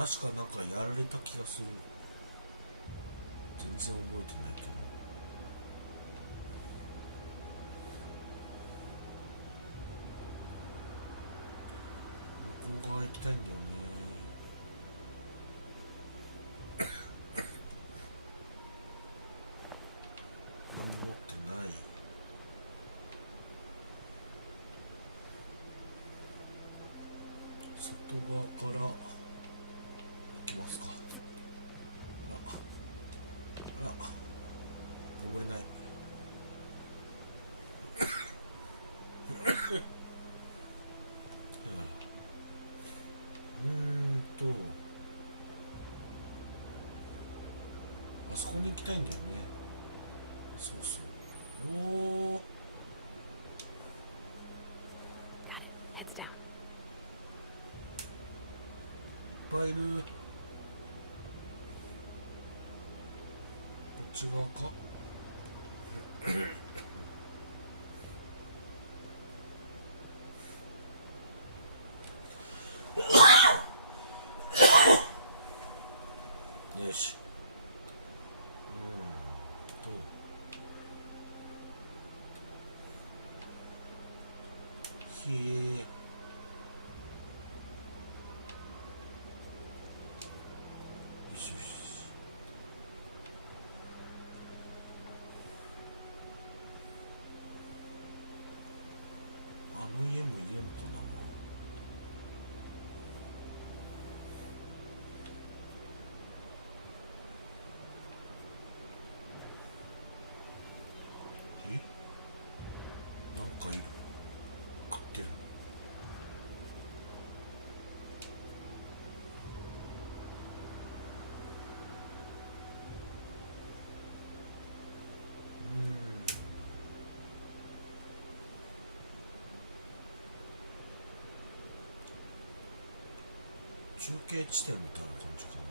確かなんかやられた気がする。全然覚えてないけど。ここは行きたいんだよね。持ってない。外側から行きますか。そこに行きたいんだよね。そうそう。おー。Got it. Heads down. いっぱいいる。こっち側か。よし。中継地点みたいな感じかな。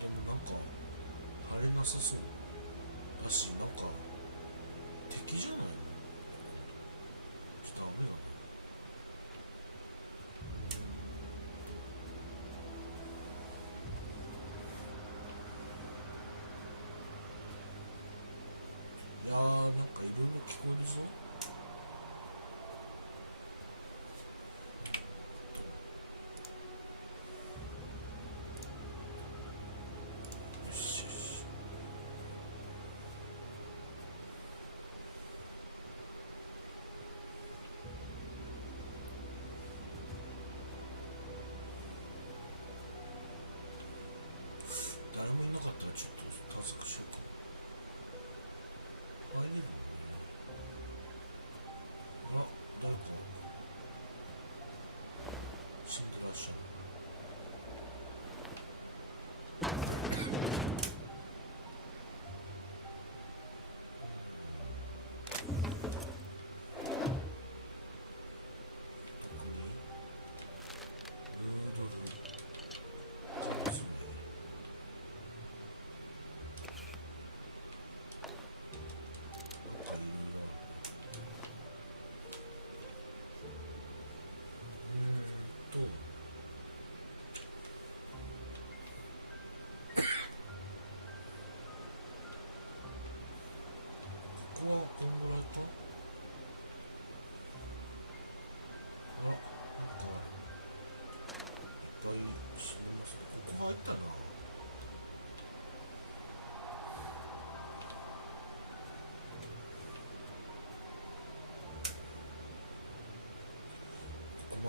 でもなんかあれなさそうだし、なんか敵じゃないの？ちょっとダメよね。いやー、なんかいろいろ聞こえるぞ。誰もいなかったらちょっと探索しようか。あれね。あ、どこ？知ってらっしゃる。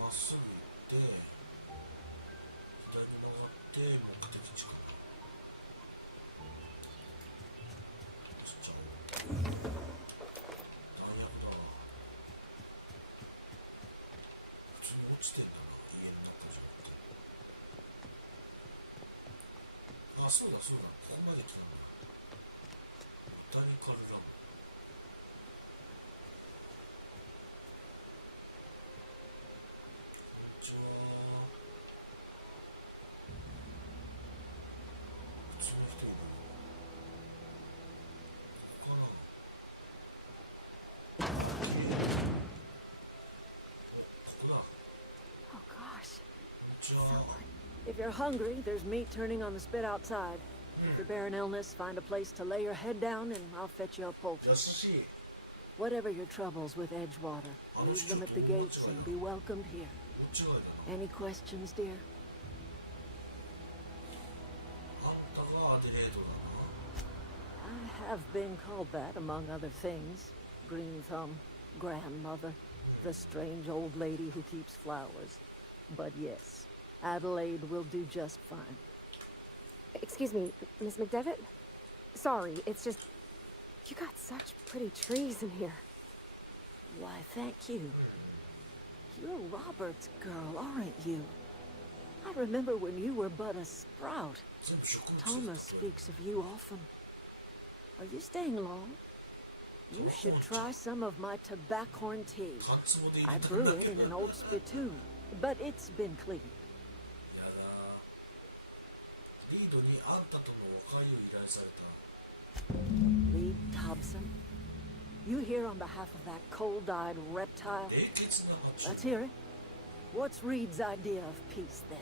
まっすぐ行って左に曲がって目的地かな。よし、じゃあ大学だわ。普通に落ちてんだな、家の中じゃなくて。あ、そうだそうだ、ここまで来たんだ。ボタニカルランド。こんにちは。普通の人いるの？ここかな。ここだ。Oh gosh. こんにちは。If you're hungry, there's meat turning on the spit outside. If you're bearing illness, find a place to lay your head down and I'll fetch you a poultice. 優しい。 Whatever your troubles with Edgewater, leave them at the gates and be welcomed here. 間違いだな。 Any questions, dear? あんたがアデレードだ I have been called that, among other things. Green Thumb, grandmother, the strange old lady who keeps flowers. But yes, Adelaide will do just fine. Excuse me, Miss McDevitt? Sorry, it's just... You got such pretty trees in here. Why, thank you. You're Robert's girl, aren't you? I remember when you were but a sprout. 全部植物 Thomas speaks of you often. Are you staying long? You should try some of my tobaccorn tea. パンツもで入 I れた brew んだ it け in ど an な old spittoon, but it's been cleaned. やだリードにあんたとのおかゆ依頼された Reed Thompson, you here on behalf of that cold-eyed reptile? 冷血な町 Let's hear it. What's Reed's idea of peace, then?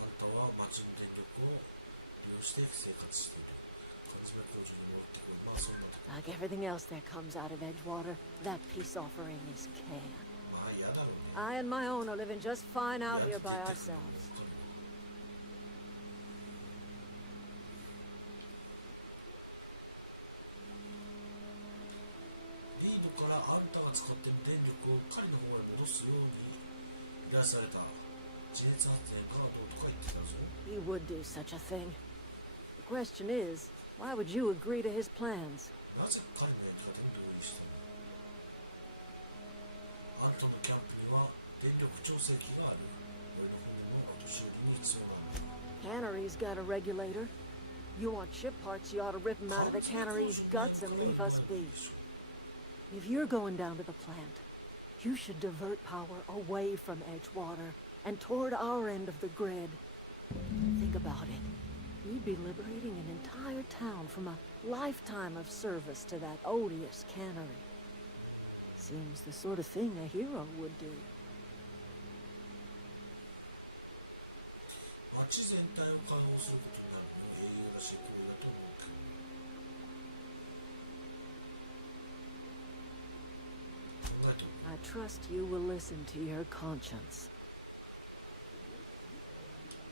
あんたは町の電力を利用して生活している缶詰工場に大きくまあそうだと Like everything else that comes out of Edgewater, that peace offering is canned. まあ嫌だろうね I and my own are living just fine out here by ourselves. リードからあんたが使っている電力を彼の方へ戻すように依頼された地熱発電がどうとか言ってたぞ He would do such a thing. The question is, why would you agree to his plans? なぜ彼の役立てに同意したのあんたのキャンプには電力調整器がある俺の方のお年寄りに必要だ Cannery's got a regulator. You want ship parts, you ought to rip them out of the cannery's guts and leave us be. If you're going down to the plant, you should divert power away from Edgewater and toward our end of the grid. Think about it. We'd be liberating an entire town from a lifetime of service to that odious cannery. Seems the sort of thing a hero would do. 町全体を解放することになるのも英雄らしい行為だと思う考えても I trust you will listen to your conscience.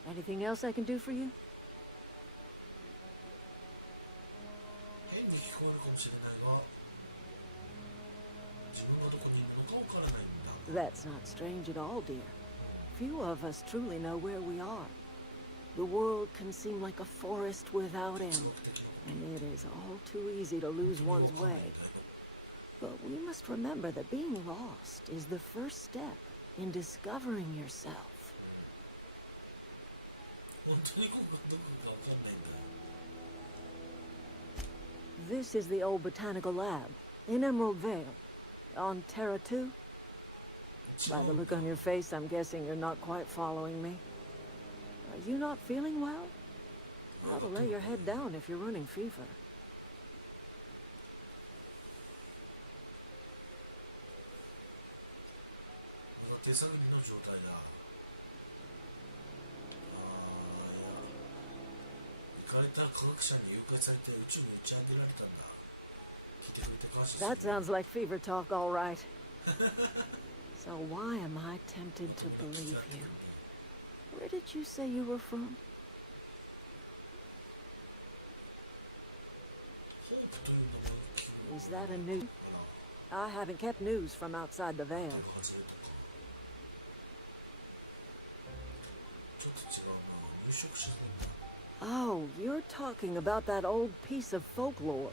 Anything else I can do for you? 変に聞こえるかもしれないが自分がどこにいるのかわからないんだ That's not strange at all, dear. Few of us truly know where we are. The world can seem like a forest without end, and it is all too easy to lose one's way. But we must remember that being lost is the first step in discovering yourself. 本当にここがどこかわかんないんだよ This is the old botanical lab in Emerald Vale, on Terra 2. By the look on your face, I'm guessing you're not quite following me. Are you not feeling well? I ought to lay your head down if you're running fever. 俺は手探りの状態だ行かれた科学者に誘拐されて宇宙に打ち上げられたんだ聞いてくれて感謝する That sounds like fever talk, all right. So why am I tempted to believe you? Where did you say you were from? ホープという名前が聞く Is that a new... I haven't kept news from outside the veil. 外れたかちょっと違うな入植者なんだ Oh, you're talking about that old piece of folklore.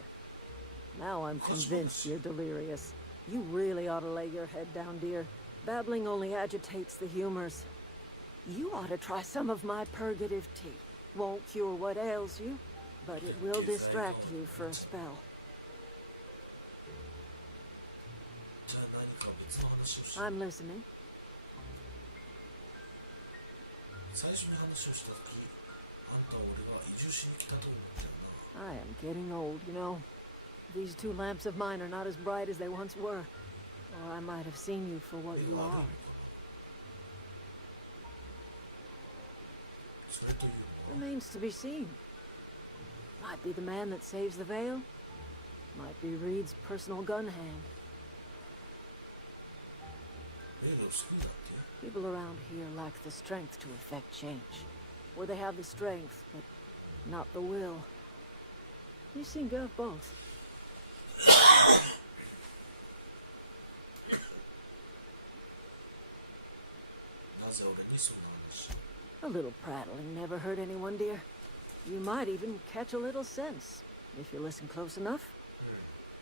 Now I'm convinced you're delirious. You really ought to lay your head down, dear. Babbling only agitates the humors. You ought to try some of my purgative tea. Won't cure what ails you, but it will distract you for a spell. じゃあ何か別の話をし I'm listening. 最初に話をした時あんたは俺は移住しに来たと思ったよ I am getting old, you know. These two lamps of mine are not as bright as they once were. Or I might have seen you for what you are. それというのは Remains to be seen. Might be the man that saves the veil. Might be Reed's personal gun hand. メイド好きだって People around here lack the strength to effect change. Or they have the strength, but not the will. You seem to have both. なぜ俺にそんな話 A little prattling never hurt anyone, dear. You might even catch a little sense, if you listen close enough.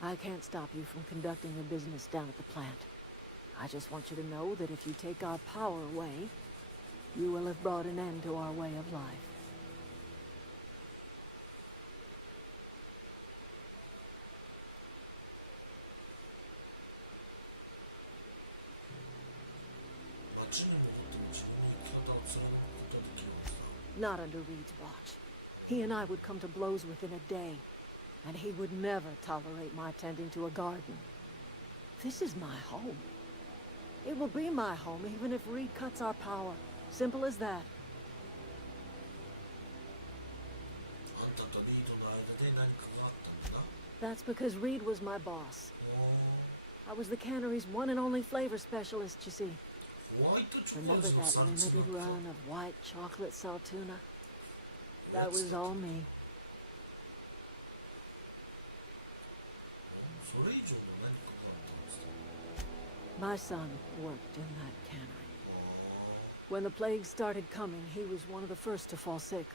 I can't stop you from conducting your business down at the plant. I just want you to know that if you take our power away, you will have brought an end to our way of life. 街に戻って自分の生き方を貫くことができるはずだ Not under Reed's watch. He and I would come to blows within a day, and he would never tolerate my tending to a garden. This is my home. It will be my home even if Reed cuts our power. Simple as that. あんたとリードの間で何かがあったんだ That's because Reed was my boss. も I was the cannery's one and only flavor specialist, you see. うホワイトチョコレ Remember ートの that 産地 limited なん run of white chocolate salt tuna? That was all me. それ以上の何かがあったんですか My son worked in that cannery. When the plague started coming, he was one of the first to fall sick.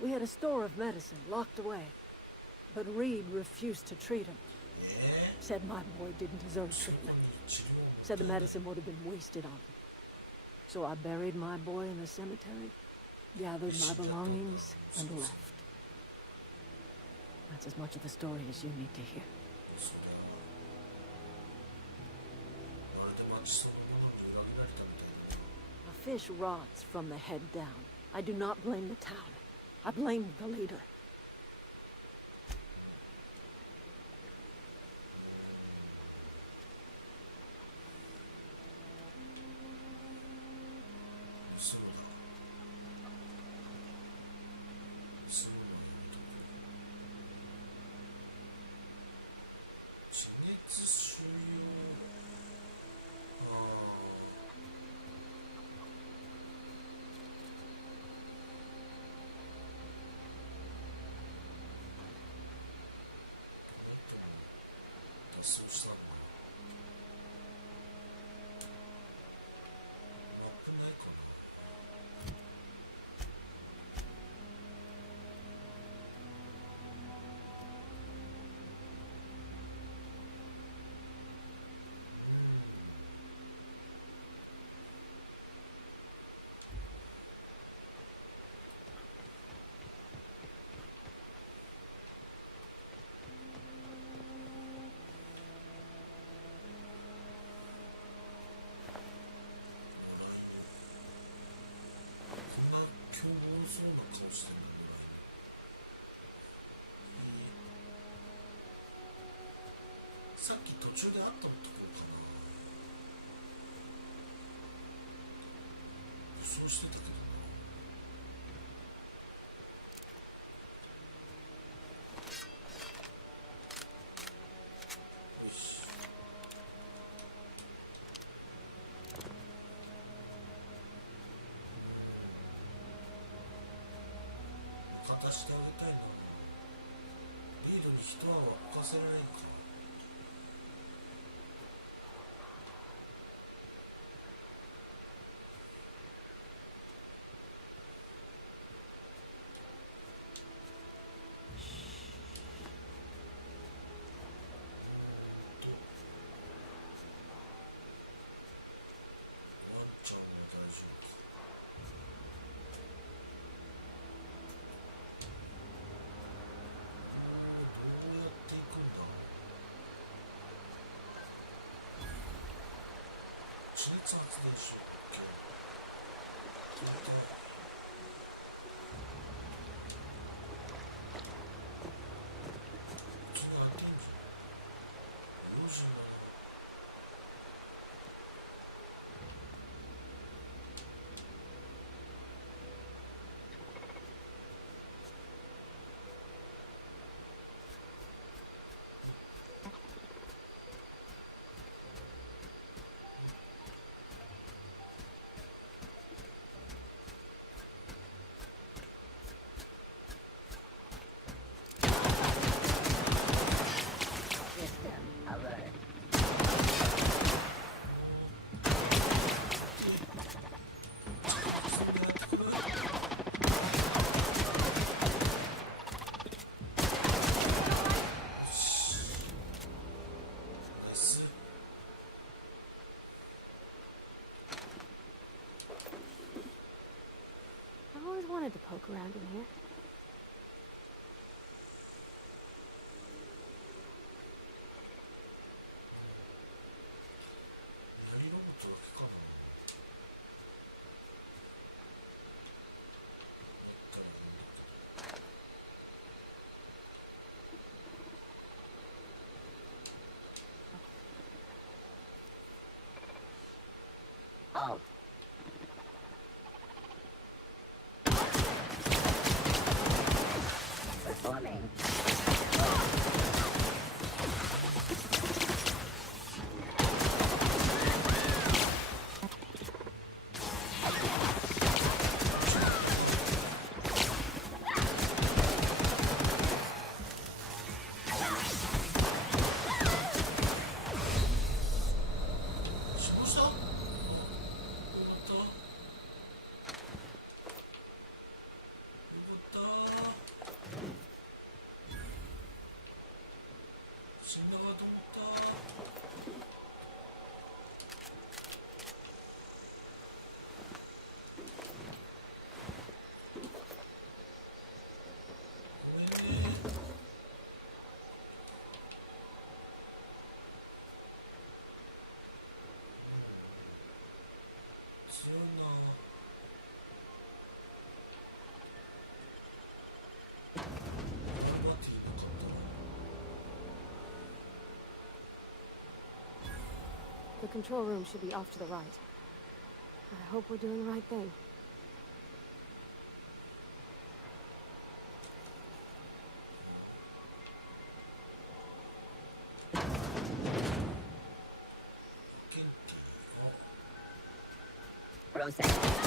We had a store of medicine locked away, but Reed refused to treat him. Said my boy didn't deserve そこ treatment. に治療を Said the medicine would have been wasted on him. So I buried my boy in the cemetery, gathered my belongings, and left. That's as much of the story as you need to hear. それはまるで町そのものに裏切られたみたいだ A fish rots from the head down. I do not blame the town. I blame the leader. そうだそうだ地熱収容ああ脱走したのか危ないかなこんな凶暴そうな顔してるのぐらいさっき途中で会った男かな武装してたけどなよし渡してあげたいなリードに一泡置かせられんかワンちゃんも大丈夫かどうやって行くんだ地熱発電所 OK 止めてうちにあった wanted to poke around in here. 闇ロボットだけかな。Alt. Performing. The control room should be off to the right. I hope we're doing the right thing. Process.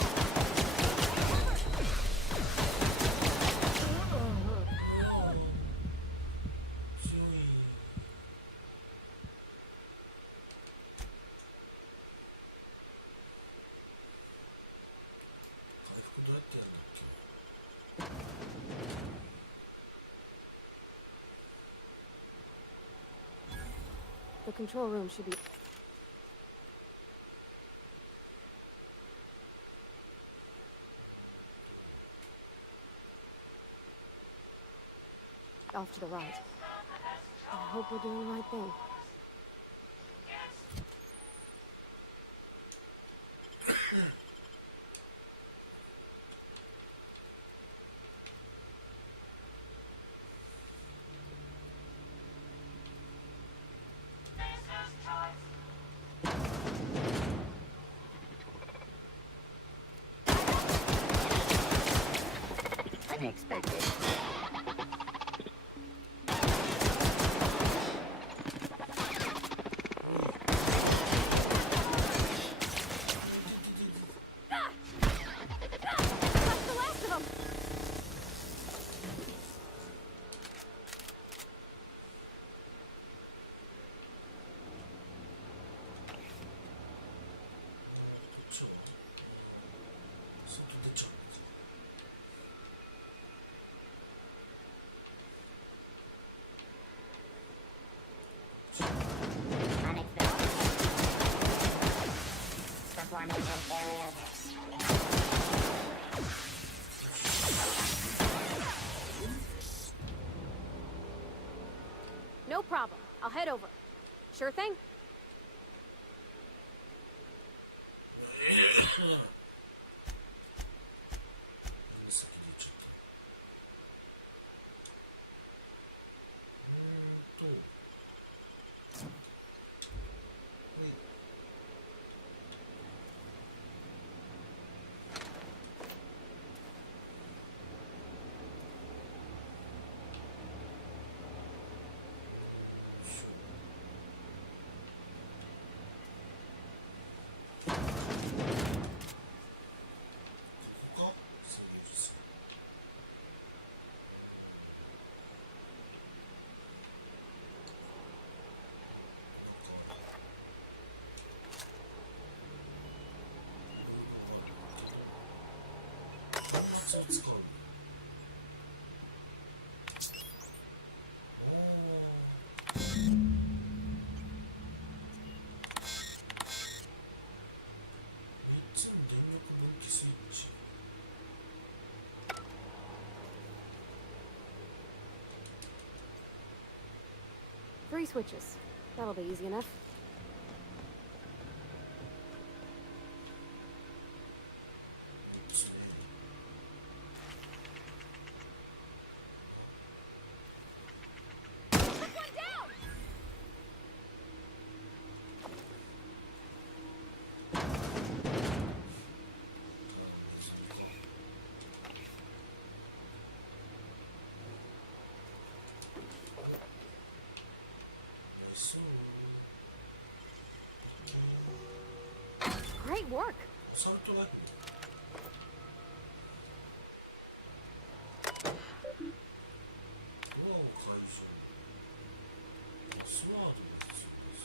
The control room should be... off to the right. I hope we're doing the right thing. Unexpected. No problem. I'll head over. Sure thing? 3 switches. That'll be easy enough. Great work. サルトライドアを解除。パスワードを必要です。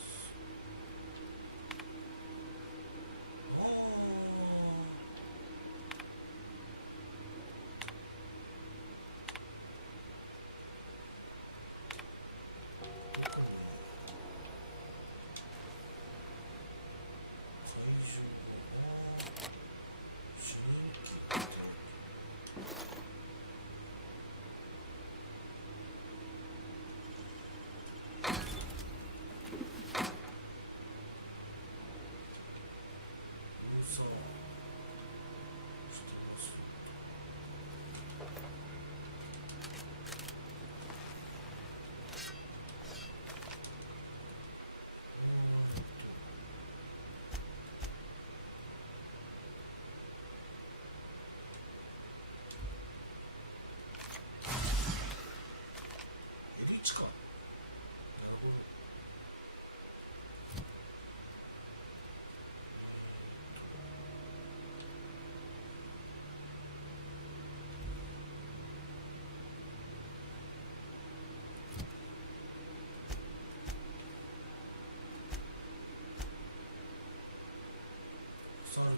サルト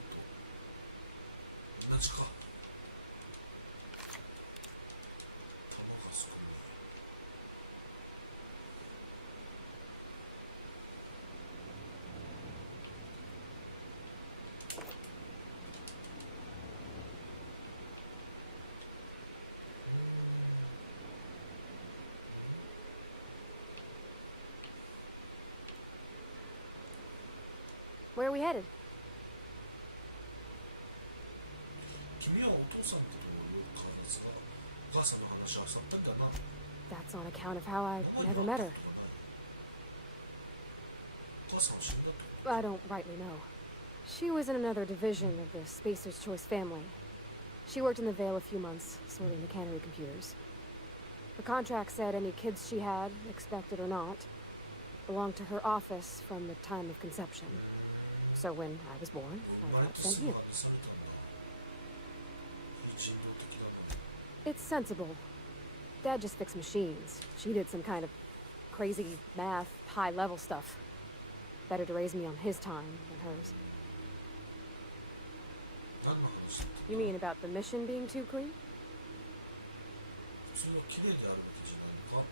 同じか。弾がそうね。Where are we headed? 君はお父さんと共に変わらずがお母さんの話はさったんだな。 That's on account of how I never met her. お母さんは死んだと。 I don't rightly know. She was in another division of the Spacer's Choice family. She worked in the Vale a few months, sorting the cannery computers. The contract said any kids she had, expected or not, belonged to her office from the time of conception. So when I was born, I got sent here. It's sensible. Dad just fixed machines. She did some kind of crazy math, high-level stuff. Better to raise me on his time than hers. 何の話だって You mean about the mission being too clean? 普通は綺麗であるわけじゃないのか。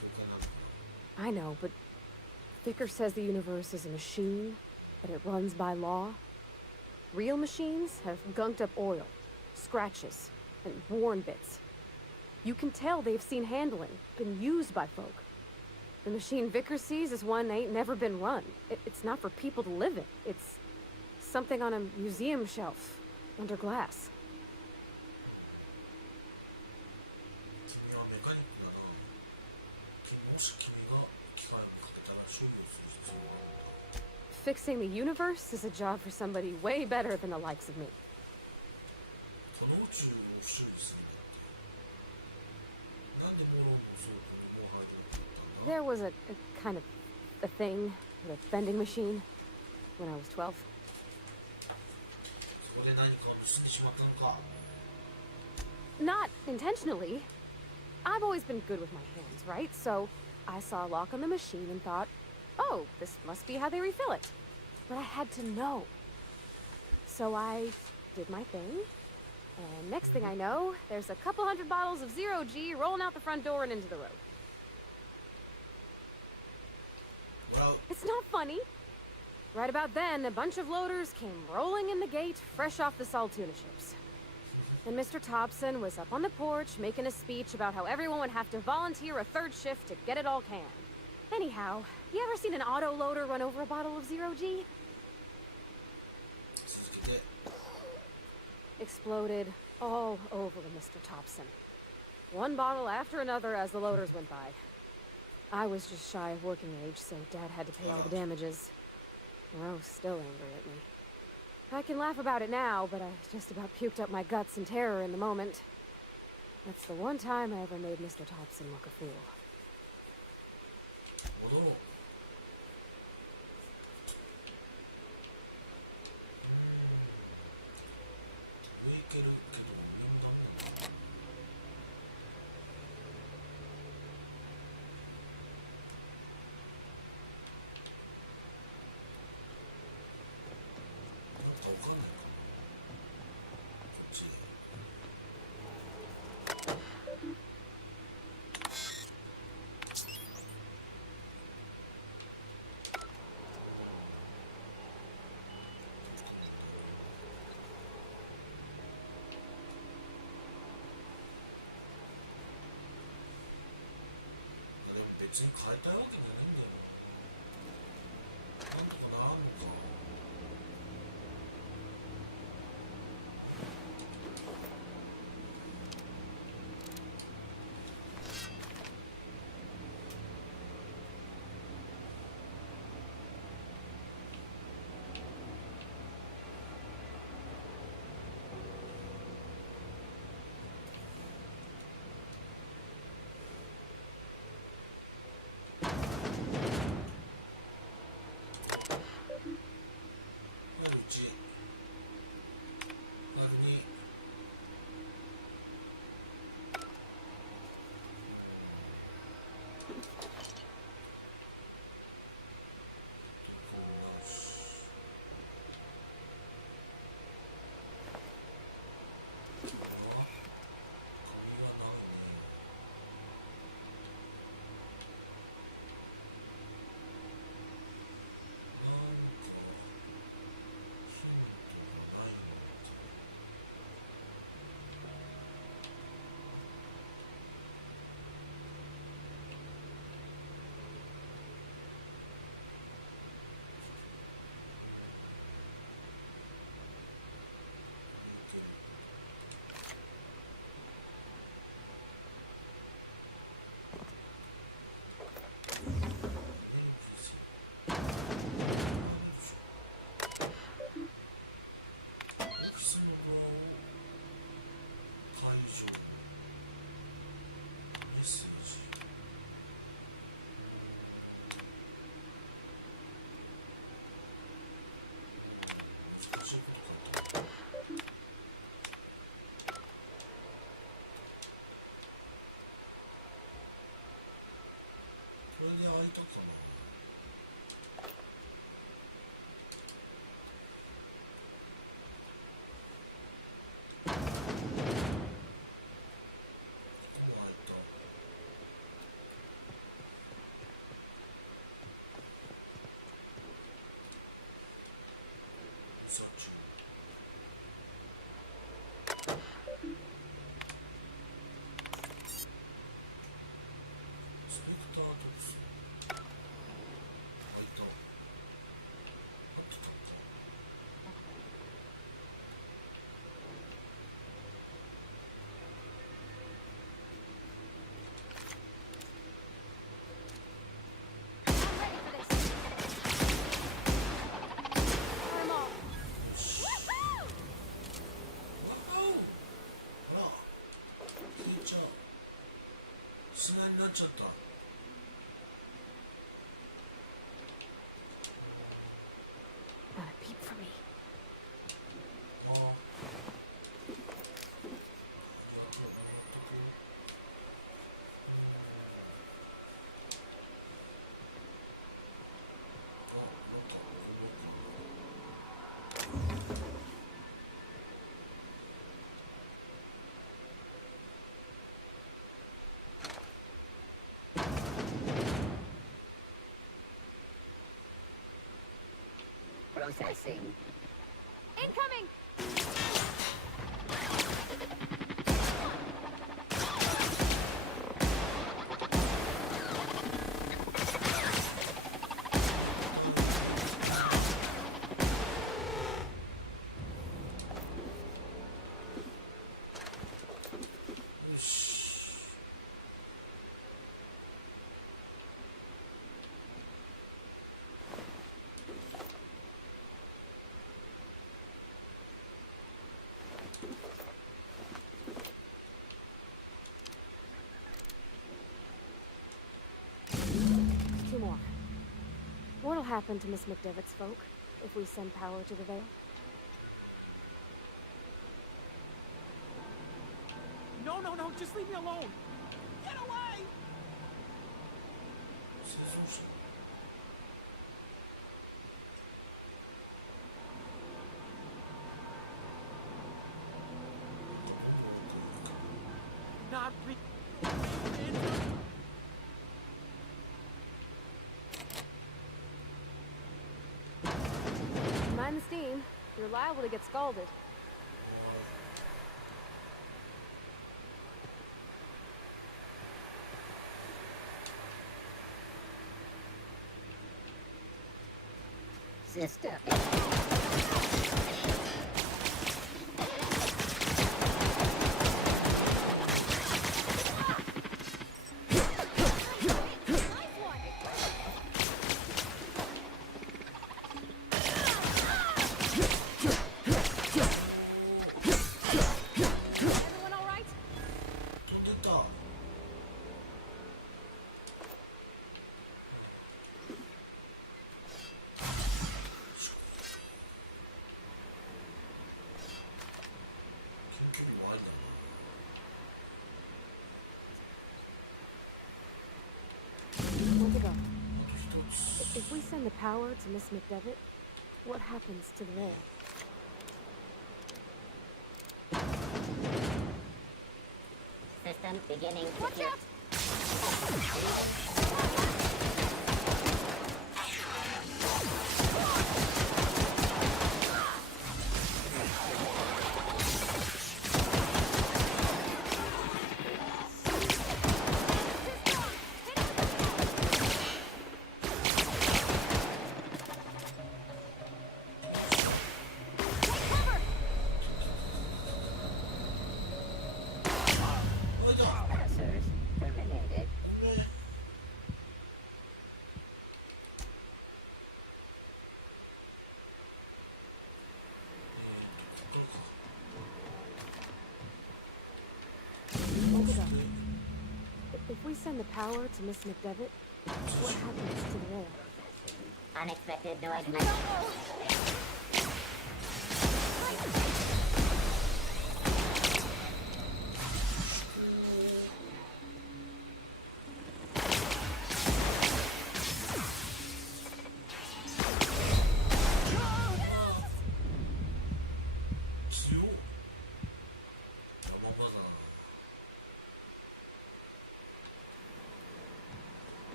教会なんだか I know, but Vicker says the universe is a machine, and it runs by law. Real machines have gunked up oil, scratches, and worn bits. You can tell they've seen handling, been used by folk. The machine Vicker sees is one ain't never been run. It's not for people to live in. It's something on a museum shelf, under glass. 君はメカニックだな。もし君が機械をかけたら修理をする必要があるんだ。 Fixing the universe is a job for somebody way better than the likes of me. この宇宙を修理するなんて。なんでモロンの倉庫にも入るようになったんだ。 There was a kind of a thing with a vending machine when I was 12. そこで何かを盗んでしまったのか。 Not intentionally. I've always been good with my hands, right? So I saw a lock on the machine and thought, oh, this must be how they refill it. But I had to know. So I did my thing. And next thing I know, there's a couple hundred bottles of 0G rolling out the front door and into the road. Well, It's not funny. Right about then, a bunch of loaders came rolling in the gate, fresh off the Saltuna ships. And Mr. Thompson was up on the porch making a speech about how everyone would have to volunteer a third shift to get it all canned. Anyhow, you ever seen an autoloader run over a bottle of Zero G? 続けて。 Exploded all over Mr. Thompson. One bottle after another as the loaders went by. I was just shy of working age, so Dad had to pay all the damages. Rose still angry at me. I can laugh about it now, but I just about puked up my guts in terror in the moment. That's the one time I ever made Mr. Thompson look a fool. 踊ろう。上行けるけどみんなもうなんかわかんないかな。こっち。別に変えたいわけじゃないんだよ。なんとかならんのか。これで開いたかな。砂になっちゃった。Not a peep for me. ああ。Processing. Incoming! happen to Miss McDevitt's folk if we send power to the Vale? No, no, no, just leave me alone. Get away! Not re- Mind the steam. You're liable to get scalded. Sister. Everyone all right? Want to go? If we send the power to Miss McDevitt, what happens to the Vale? System beginning to Watch out! Passers terminated. Want to go? If we send the power to Miss McDevitt, what happens to the Vale? Unexpected noise.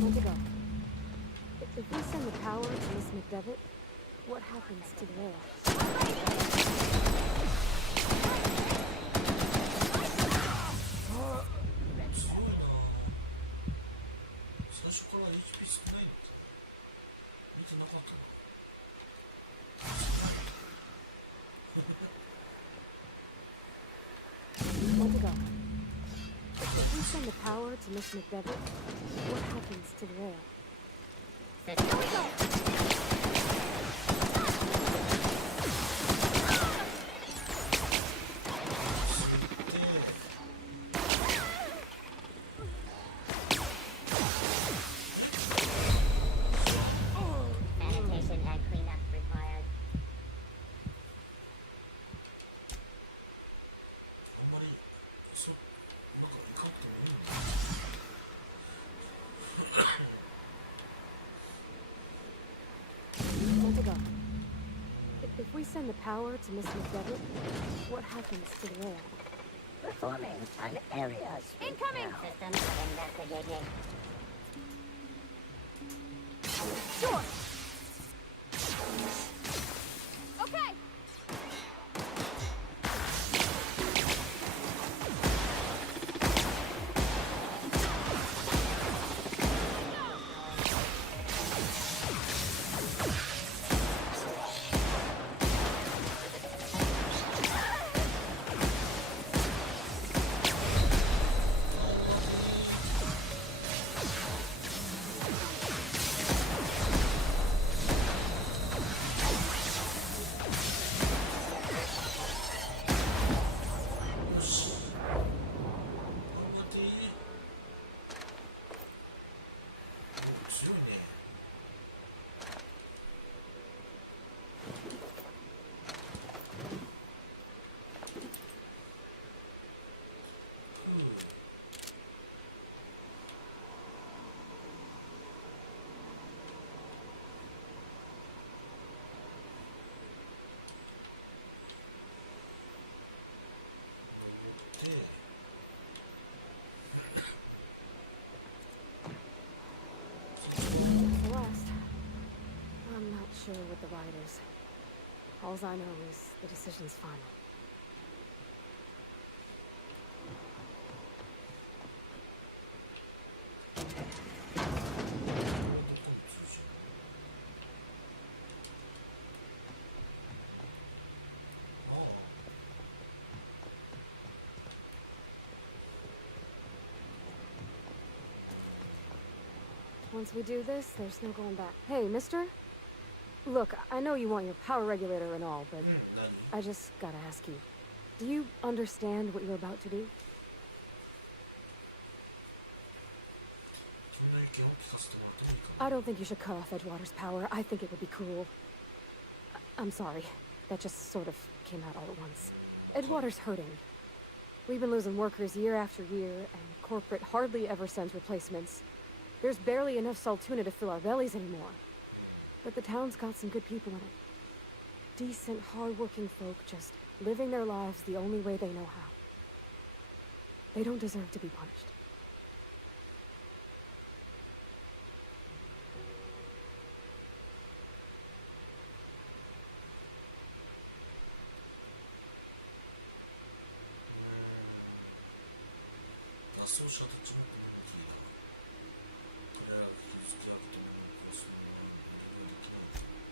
Want to go? If we send the power to Miss McDevitt, what happens to the Vale? Want to go? If we send the power to Miss McDevitt, what happens to the Vale? System sanitation and cleanup required. Want to go? If we send the power to Miss McDevitt, what happens to the Vale? Performing an area sweep Incoming! now. System investigating. Sure! Okay! familiar with the riders. Alls I know is the decision's final. Once we do this, there's no going back. Hey, mister? Look, I know you want your power regulator and all, but I just gotta ask you. Do you understand what you're about to do? 君の意見を聞かせてもらってもいいかな。 I don't think you should cut off Edgewater's power. I think it would be cruel. I'm sorry. That just sort of came out all at once. Edgewater's hurting. We've been losing workers year after year, and corporate hardly ever sends replacements. There's barely enough Saltuna to fill our bellies anymore. But the town's got some good people in it. Decent, hard-working folk just living their lives the only way they know how. They don't deserve to be punished.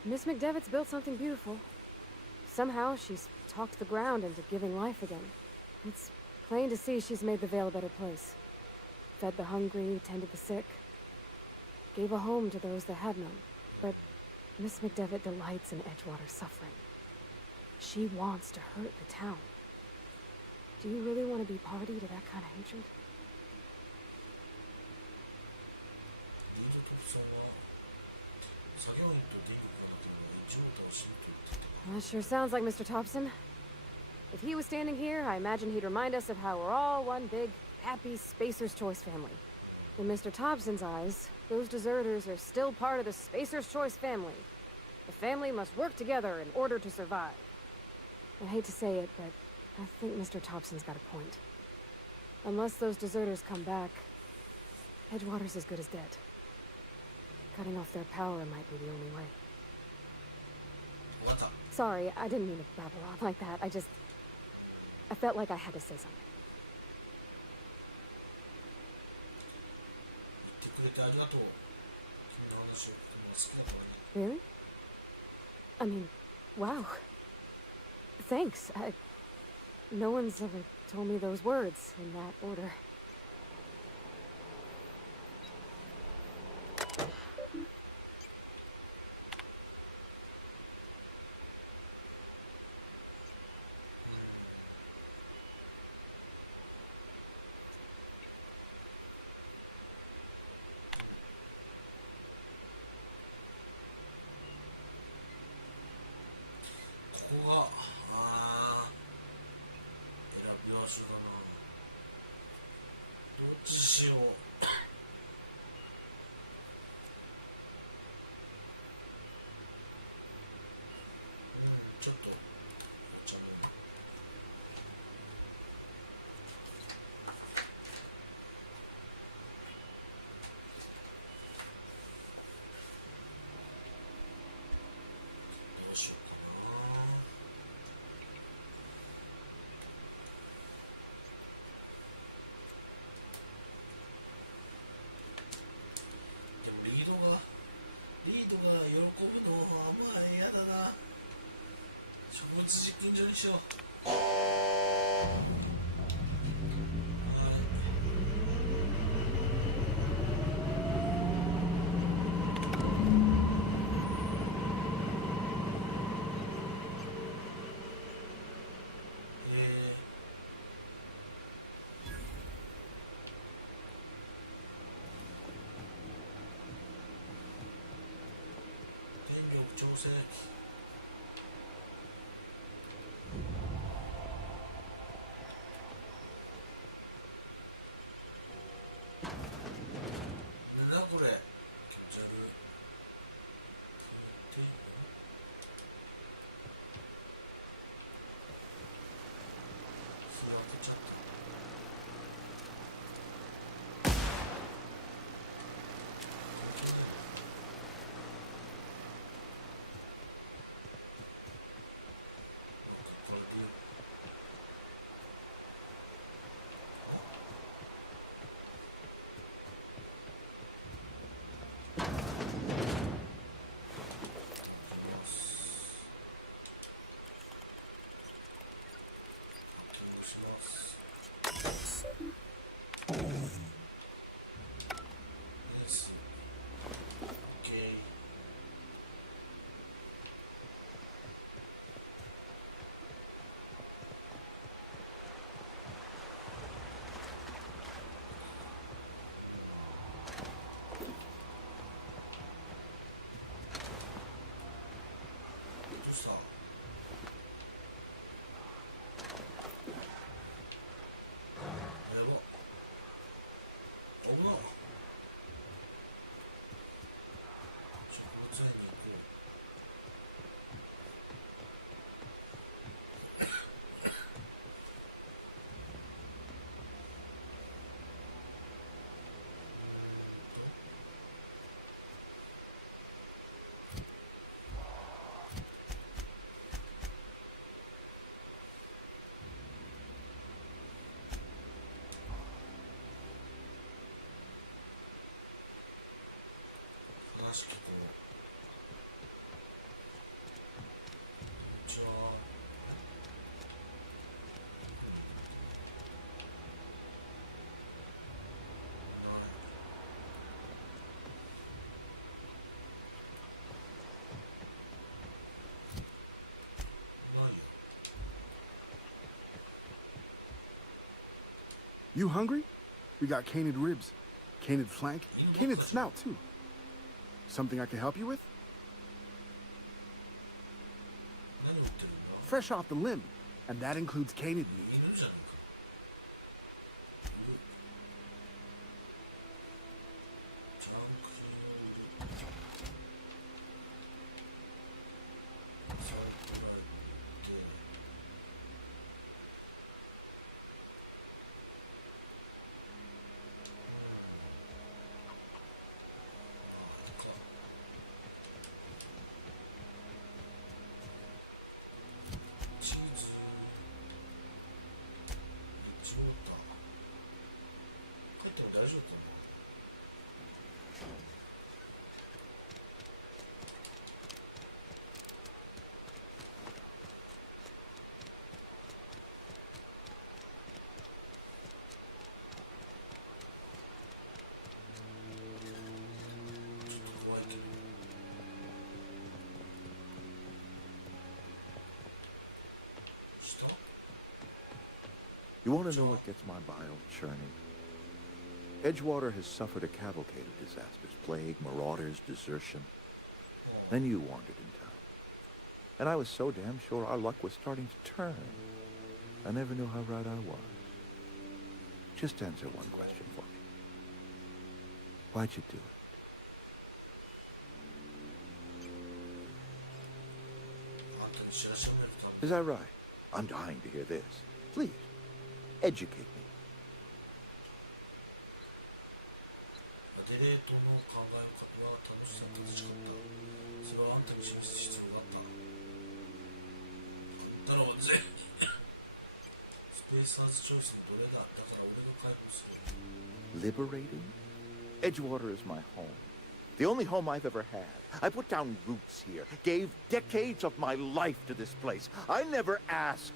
Miss McDevitt's built something beautiful. Somehow she's talked the ground into giving life again. It's plain to see she's made the Vale a better place. Fed the hungry, tended the sick. Gave a home to those that had none. But Miss McDevitt delights in Edgewater's suffering. She wants to hurt the town. Do you really want to be party to that kind of hatred? That sure sounds like Mr. Thompson. If he was standing here, I imagine he'd remind us of how we're all one big, happy Spacer's Choice family. In Mr. Thompson's eyes, those deserters are still part of the Spacer's Choice family. The family must work together in order to survive. I hate to say it, but I think Mr. Thompson's got a point. Unless those deserters come back, Edgewater's as good as dead. Cutting off their power might be the only way. Sorry, I didn't mean to babble on like that. I felt like I had to say something. Really? I mean, wow. Thanks. No one's ever told me those words in that order. You hungry? We got canid ribs, canid flank, canid snout too. Something I can help you with? 何を言ってるんだ Fresh off the limb, and that includes canid meat. 犬じゃねえかジャンクフードサークルライトチーズリッチウォーター帰っても大丈夫って言うのちょっと怖いけど下 You want to know what gets my bile churning? Edgewater has suffered a cavalcade of disasters, plague, marauders, desertion. Then you wandered in town. And I was so damn sure our luck was starting to turn. I never knew how right I was. Just answer one question for me. Why'd you do it? あんたに知らしめるため Is that right? I'm dying to hear this. Please, educate me. デレートの考え方は楽しさと違った。それはあんたに示す必要があった。だろうぜ。スペーサーズチョイスのどれだ。だから俺が解放する。 Liberating? Edgewater is my home. The only home I've ever had. I put down roots here, gave decades of my life to this place. I never asked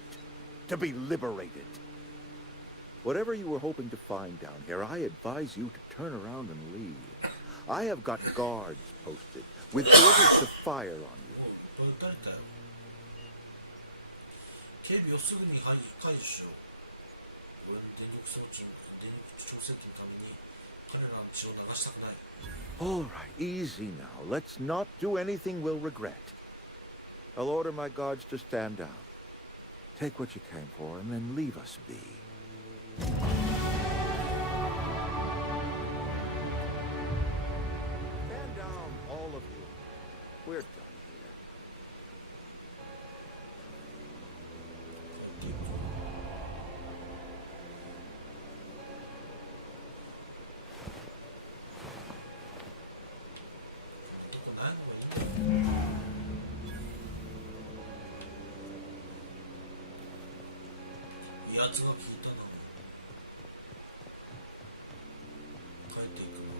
to be liberated. Whatever you were hoping to find down here, I advise you to turn around and leave. I have got guards posted with orders to fire on you. 誰だよ。警備をすぐに解除しよう。俺の電力装置、電力調整機のために彼らの血を流したくない。All right, easy now. Let's not do anything we'll regret. I'll order my guards to stand down. Take what you came for and then leave us be. Stand down, all of you. We're done here. どこないのがいいんだよ。威圧が効いたな。帰っていくな。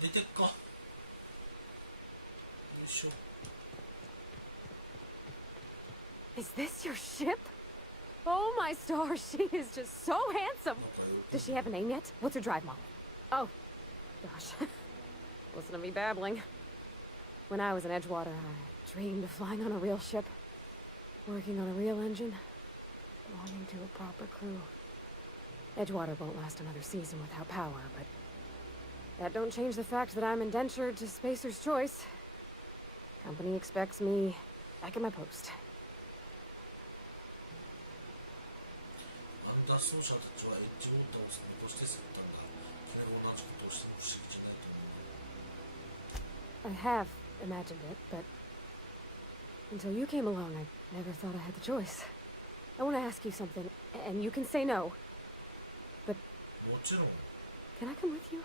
出てっか。よいしょ。 Is this your ship? Oh my stars, she is just so handsome. Does she have a name yet? What's her drive model? Oh, gosh. Listen to me babbling. When I was in Edgewater, I dreamed of flying on a real ship, working on a real engine, belonging to a proper crew. Edgewater won't last another season without power, but that don't change the fact that I'm indentured to Spacer's Choice. Company expects me back at my post. アンダー奏者たちはエッジウォーターをサポートして攻めたんだ。彼が同じことをしても不思議じゃないと思う。 I have imagined it, but until you came along, I never thought I had the choice. I want to ask you something, and you can say no. But もちろん。 can I come with you?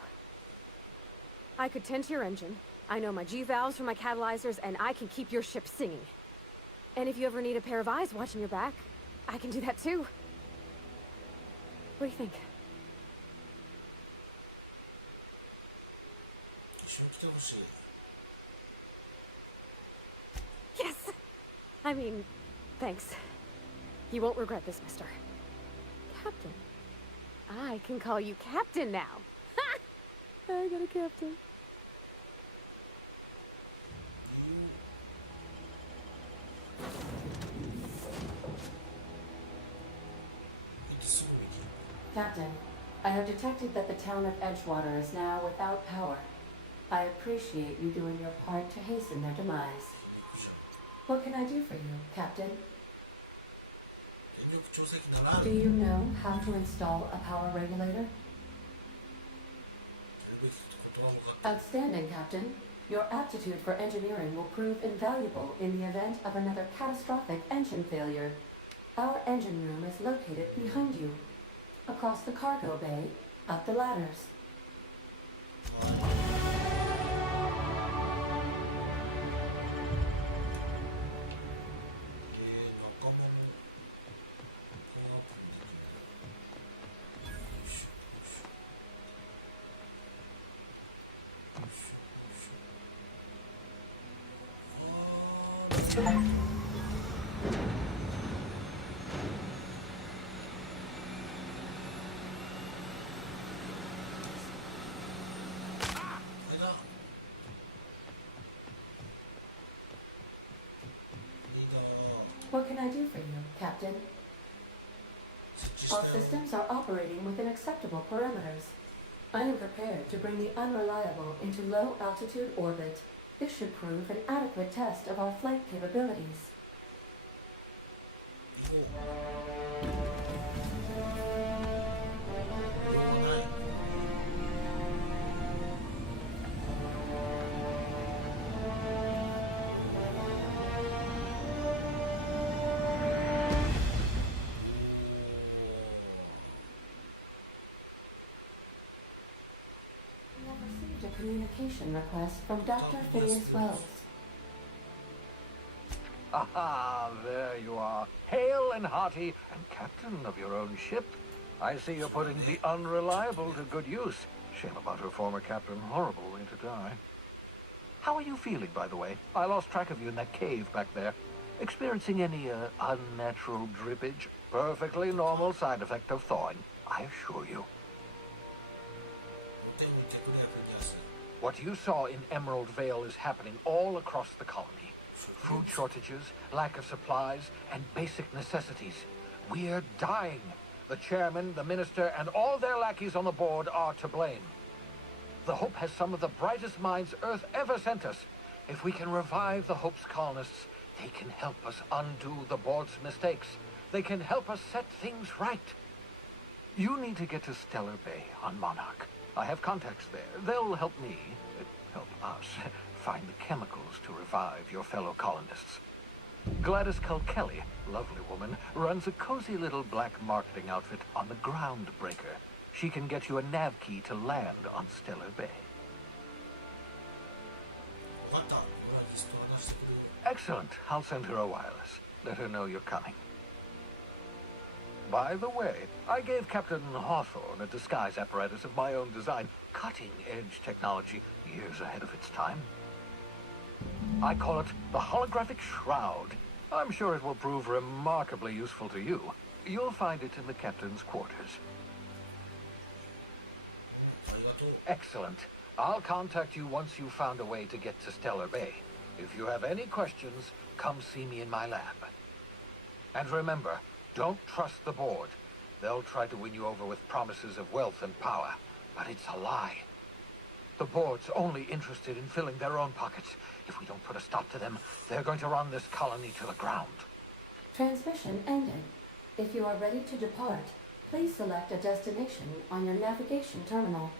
I could tend to your engine. I know my G-valves from my catalyzers, and I can keep your ship singing. And if you ever need a pair of eyes watching your back, I can do that too. What do you think? 一緒に来てほしい。 Yes! I mean, thanks. You won't regret this, mister. Captain. I can call you Captain now. Ha! I got a captain. すぐ右。 Captain, I have detected that the town of Edgewater is now without power. I appreciate you doing your part to hasten their demise. What can I do for you, Captain? 電力調整機なら Do you know how to install a power regulator? やるべきことは分かった Outstanding, Captain. Your aptitude for engineering will prove invaluable in the event of another catastrophic engine failure. Our engine room is located behind you, across the cargo bay, up the ladders. 仲間もパワーアップもできない。よいしょよいしょよいしょよいしょ。あーあれだ。リーダー What can I do for you, Captain? 設置した All よ。 systems are operating within acceptable parameters. I am prepared to bring the unreliable into low altitude orbit. This should prove an adequate test of our flight capabilities. 行こう。用がない。We have received a communication request from Dr. Phineas Wells. Ah, there you are, hale and hearty, and captain of your own ship. I see you're putting the unreliable to good use. Shame about her former captain. Horrible way to die. How are you feeling, by the way? I lost track of you in that cave back there. Experiencing any, unnatural drippage? Perfectly normal side effect of thawing, I assure you. 手に入れてくれやるやつ。 What you saw in Emerald Vale is happening all across the colony. Food shortages, lack of supplies, and basic necessities. We're dying. The chairman, the minister, and all their lackeys on the board are to blame. The Hope has some of the brightest minds Earth ever sent us. If we can revive the Hope's colonists, they can help us undo the board's mistakes. They can help us set things right. You need to get to Stellar Bay on Monarch. I have contacts there. They'll help me, help us, find the chemicals to revive your fellow colonists. Gladys Culkelly, lovely woman, runs a cozy little black marketing outfit on the Groundbreaker. She can get you a nav key to land on Stellar Bay. 分かった。俺はリスト渡してくれる。 Excellent. I'll send her a wireless. Let her know you're coming. By the way, I gave Captain Hawthorne a disguise apparatus of my own design. Cutting-edge technology, years ahead of its time. I call it the holographic shroud. I'm sure it will prove remarkably useful to you. You'll find it in the captain's quarters. ありがとう。 Excellent. I'll contact you once you've found a way to get to Stellar Bay. If you have any questions, come see me in my lab. And remember, don't trust the board. They'll try to win you over with promises of wealth and power, but it's a lie. The board's only interested in filling their own pockets. If we don't put a stop to them, they're going to run this colony to the ground. Transmission ended. If you are ready to depart, please select a destination on your navigation terminal.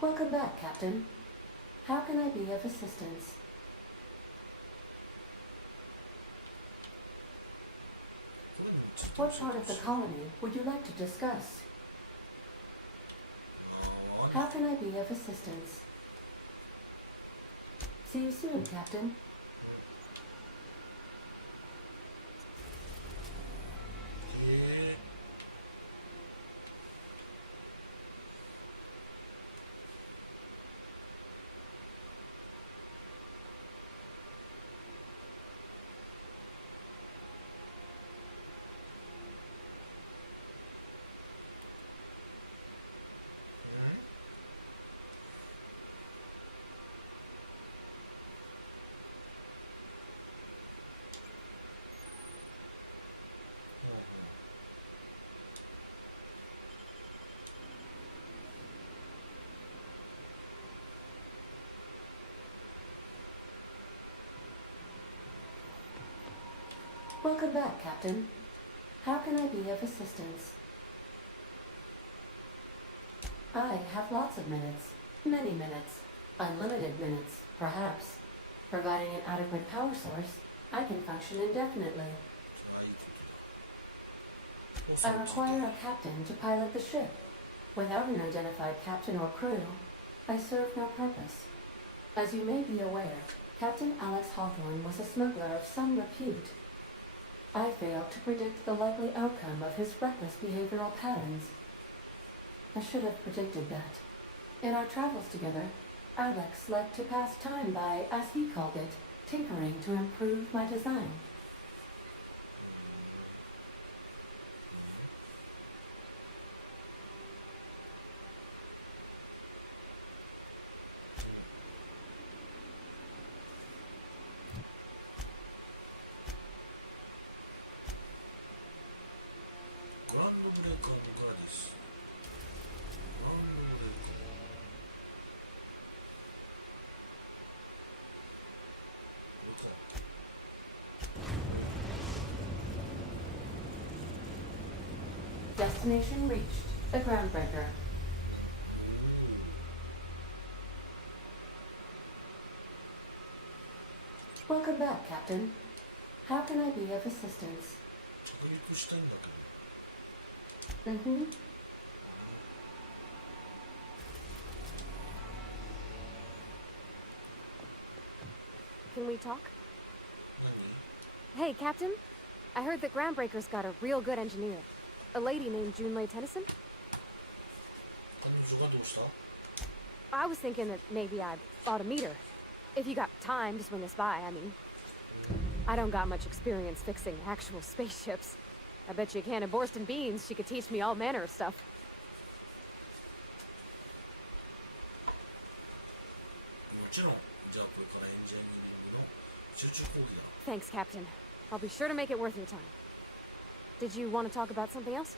Welcome back, Captain. How can I be of assistance? What part of the colony would you like to discuss? How can I be of assistance? See you soon, Captain. Welcome back, Captain. How can I be of assistance? I have lots of minutes. Many minutes. Unlimited minutes, perhaps. Providing an adequate power source, I can function indefinitely. I require a captain to pilot the ship. Without an identified captain or crew, I serve no purpose. As you may be aware, Captain Alex Hawthorne was a smuggler of some repute. I failed to predict the likely outcome of his reckless behavioral patterns. I should have predicted that. In our travels together, Alex liked to pass time by, as he called it, tinkering to improve my design. Destination reached. The groundbreaker. Welcome back, Captain. How can I be of assistance? Mm-hmm. Can we talk? Hey, Captain. I heard that Groundbreaker's got a real good engineer. A lady named Junlei Tennyson. I was thinking that maybe I ought to meet her. If you got time to swing us by, I mean. I don't got much experience fixing actual spaceships. I bet you a can of Borston beans she could teach me all manner of stuff. Thanks, Captain. I'll be sure to make it worth your time. Did you want to talk about something else?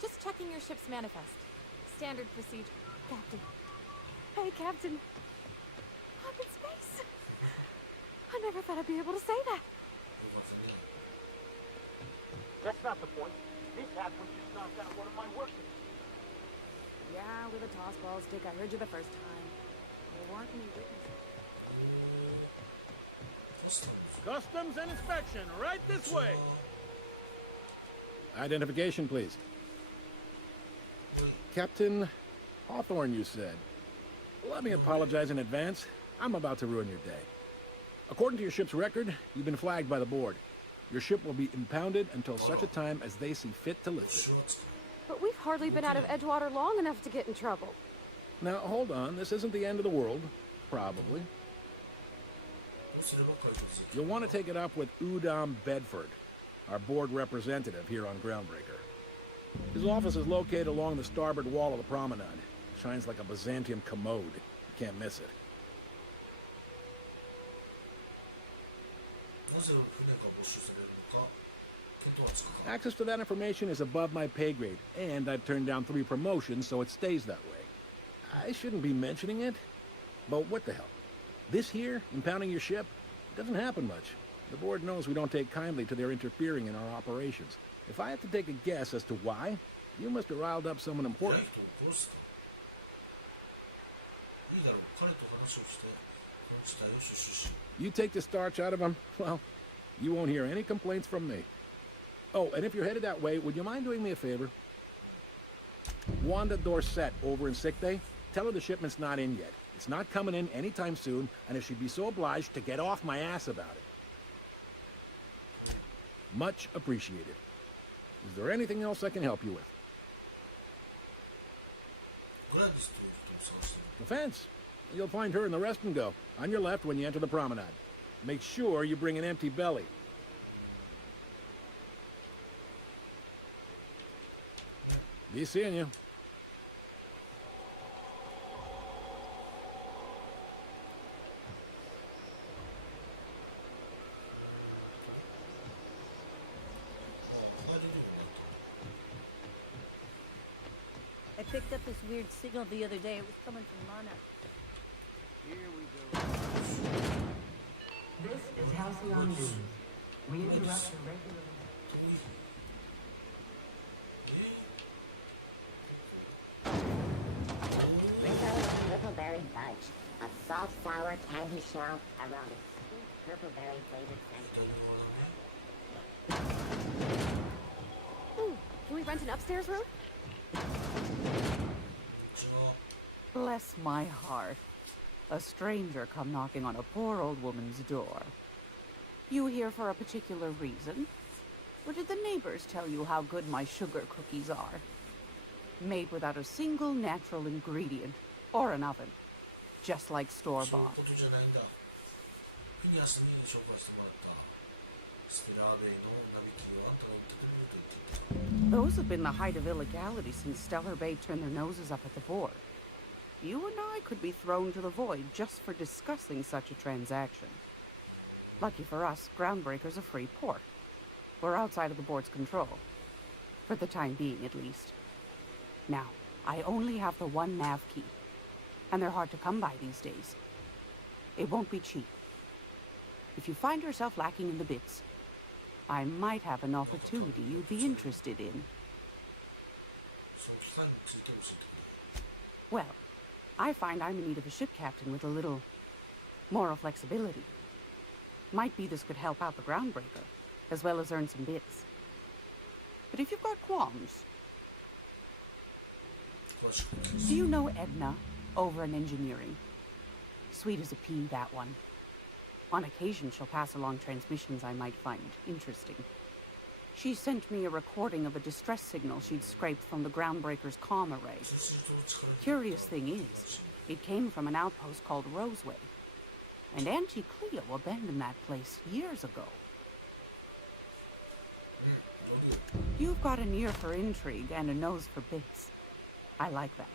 Just checking your ship's manifest. Standard procedure. Captain. Hey, Captain. I'm in space. I never thought I'd be able to say that. That's not the point. This halfway just knocked out one of my workers. Yeah, with a toss ball stick. I heard you the first time. There weren't any witnesses. Customs and inspection, right this way. Identification, please. Captain Hawthorne, you said. Let me apologize in advance. I'm about to ruin your day. According to your ship's record, you've been flagged by the board. Your ship will be impounded until such a time as they see fit to lift it. But we've hardly been out of Edgewater long enough to get in trouble. Now, hold on. This isn't the end of the world. Probably. You'll want to take it up with Udom Bedford, our board representative here on Groundbreaker. His office is located along the starboard wall of the promenade. Shines like a Byzantium commode. You can't miss it. Access to that information is above my pay grade, and I've turned down 3 promotions, so it stays that way. I shouldn't be mentioning it, but what the hell? This here, impounding your ship, doesn't happen much. The board knows we don't take kindly to their interfering in our operations. If I had to take a guess as to why, you must have riled up someone important. You take the starch out of them, well, you won't hear any complaints from me. Oh, and if you're headed that way, would you mind doing me a favor? Wanda Dorset over in sickbay, tell her the shipment's not in yet. It's not coming in anytime soon, and if she'd be so obliged to get off my ass about it. Much appreciated. Is there anything else I can help you with? The fence. You'll find her in the rest and go, on your left when you enter the promenade. Make sure you bring an empty belly. Be seeing you. I picked up this weird signal the other day. It was coming from Mana. Here we go. This is Halcyon News. We interrupt the regular... Rippleberry fudge, a soft sour candy shell around a sweet purpleberry flavored center. Ooh, can we rent an upstairs room? Bless my heart. A stranger come knocking on a poor old woman's door. You here for a particular reason? Or did the neighbors tell you how good my sugar cookies are? Made without a single natural ingredient, or an oven. Just like store-bought. Those have been the height of illegality since Stellar Bay turned their noses up at the board. You and I could be thrown to the void just for discussing such a transaction. Lucky for us, Groundbreaker's a free port. We're outside of the board's control. For the time being, at least. Now, I only have the one nav key. And they're hard to come by these days. It won't be cheap. If you find yourself lacking in the bits, I might have an opportunity you'd be interested in. Well, I find I'm in need of a ship captain with a little moral flexibility. Might be this could help out the Groundbreaker, as well as earn some bits. But if you've got qualms... Do you know Edna, over in engineering? Sweet as a pea, that one. On occasion, she'll pass along transmissions I might find interesting. She sent me a recording of a distress signal she'd scraped from the Groundbreaker's comm array. Curious thing is, it came from an outpost called Roseway. And Auntie Cleo abandoned that place years ago. You've got an ear for intrigue and a nose for bits. I like that.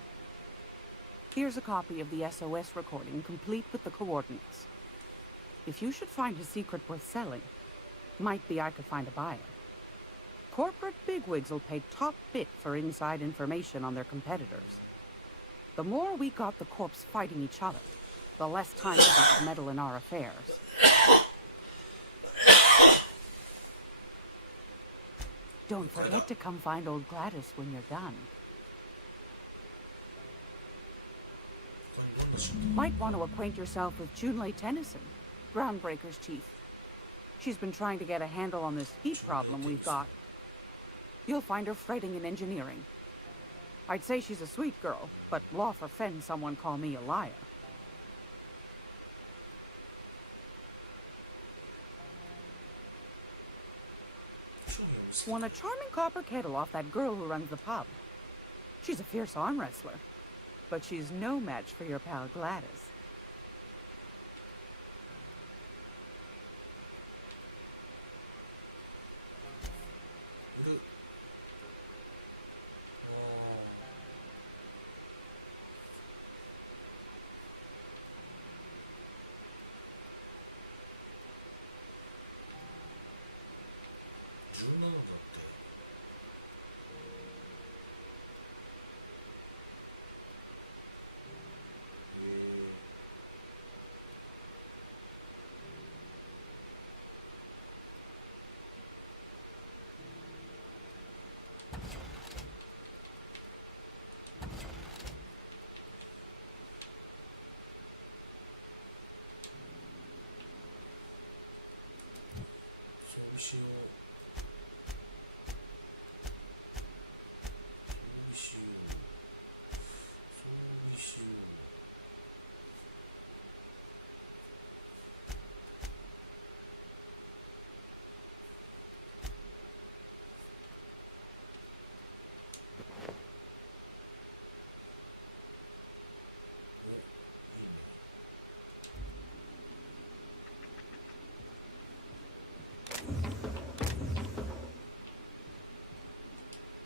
Here's a copy of the SOS recording, complete with the coordinates. If you should find a secret worth selling, might be I could find a buyer. Corporate bigwigs will pay top bit for inside information on their competitors. The more we got the corps fighting each other, the less time we got to meddle in our affairs. Don't forget to come find old Gladys when you're done. Might want to acquaint yourself with Junlei Tennyson, Groundbreaker's chief. She's been trying to get a handle on this heat problem we've got. You'll find her fretting in engineering. I'd say she's a sweet girl, but law forfend someone call me a liar. Won a charming copper kettle off that girl who runs the pub. She's a fierce arm wrestler, but she's no match for your pal Gladys.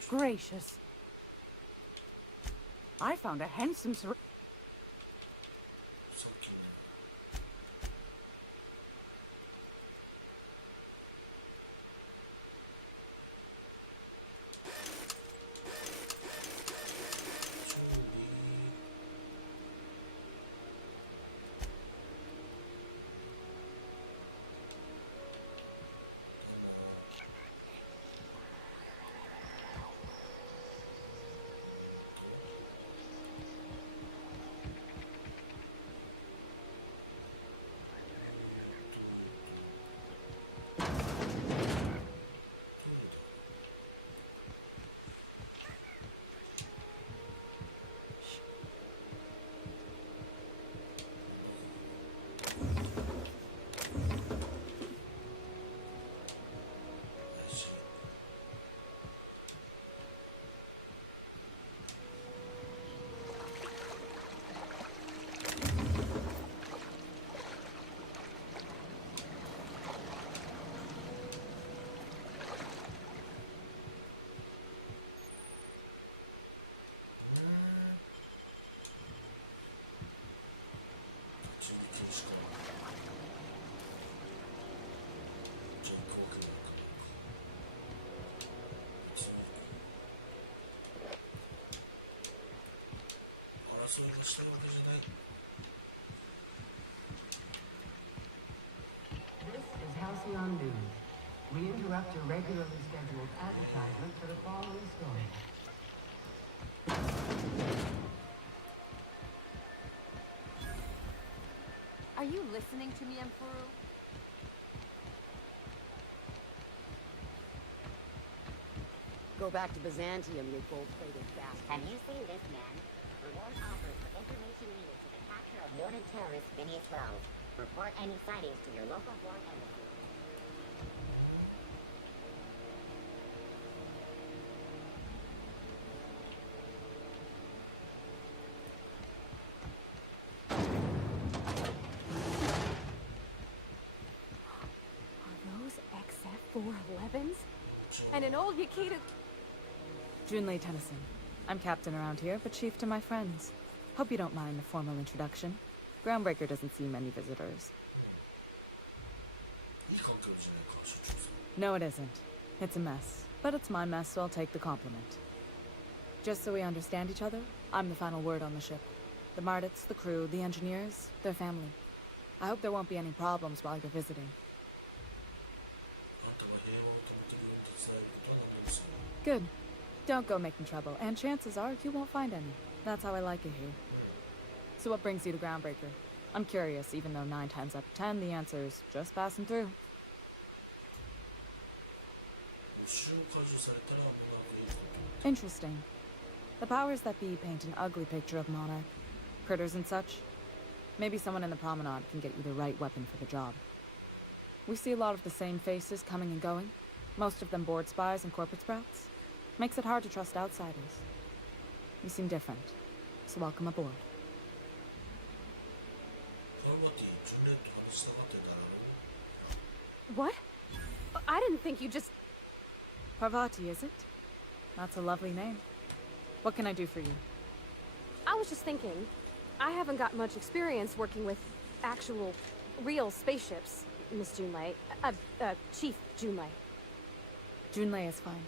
gracious. I found a handsome sur- さっきね争いがしたいわけじゃない。 This is Halcyon News. We interrupt your regularly scheduled advertisement for the following story. Are you listening to me, Emperor? Go back to Byzantium, you gold-plated bastard. Have you seen this man? Reward offers for information needed to the capture of noted terrorist Vinny 12. Report any sightings to your local foreign embassy. Are those XF-411s? And an old Yakita... Junlei Tennyson. I'm captain around here, but chief to my friends. Hope you don't mind the formal introduction. Groundbreaker doesn't see many visitors. No, it isn't. It's a mess. But it's my mess, so I'll take the compliment. Just so we understand each other, I'm the final word on the ship. The Mardits, the crew, the engineers, their family. I hope there won't be any problems while you're visiting. Good. Don't go making trouble, and chances are you won't find any. That's how I like it here. So what brings you to Groundbreaker? I'm curious, even though 9 times out of 10 the answer is just passing through. Interesting. The powers that be paint an ugly picture of Monarch. Critters and such. Maybe someone in the promenade can get you the right weapon for the job. We see a lot of the same faces coming and going. Most of them board spies and corporate sprouts. Makes it hard to trust outsiders. You seem different, so welcome aboard. What? I didn't think you just... Parvati, is it? That's a lovely name. What can I do for you? I was just thinking, I haven't got much experience working with actual, real spaceships, Miss Junlei. Chief Junlei. Junlei is fine.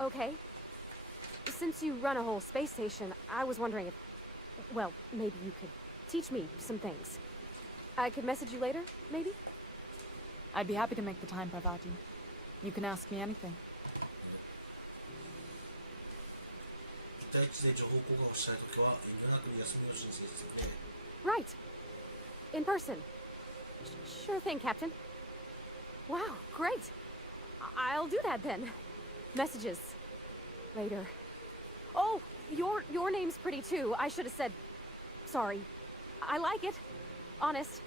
Okay. Since you run a whole space station, I was wondering if... Well, maybe you could teach me some things. I could message you later, maybe? I'd be happy to make the time, Parvati. You can ask me anything. Right. In person. Sure thing, Captain. Wow, great. I'll do that then. Messages. Later. Oh, your name's pretty too. I should have said... Sorry. I like it. Honest.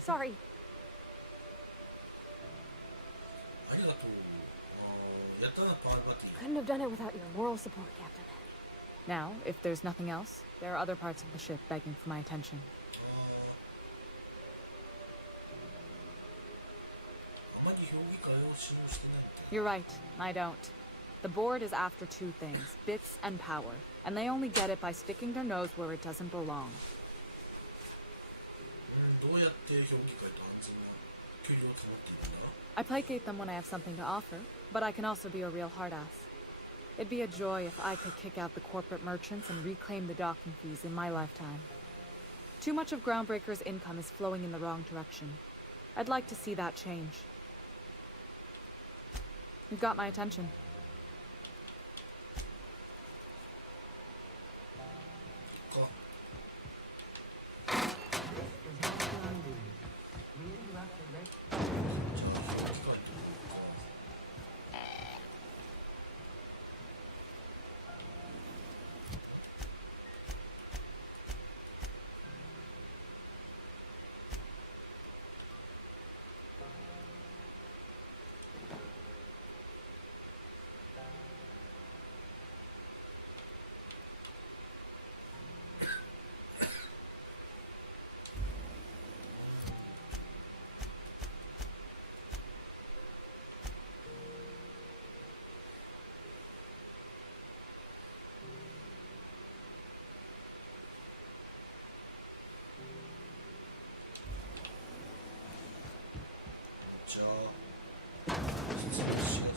Sorry. Couldn't have done it without your moral support, Captain. Now, if there's nothing else, there are other parts of the ship begging for my attention. You're right, I don't. The board is after two things, bits and power, and they only get it by sticking their nose where it doesn't belong. どうやって評議会と安全な距離を保っているんだ？ I placate them when I have something to offer, but I can also be a real hard-ass. It'd be a joy if I could kick out the corporate merchants and reclaim the docking fees in my lifetime. Too much of Groundbreaker's income is flowing in the wrong direction. I'd like to see that change. You've got my attention.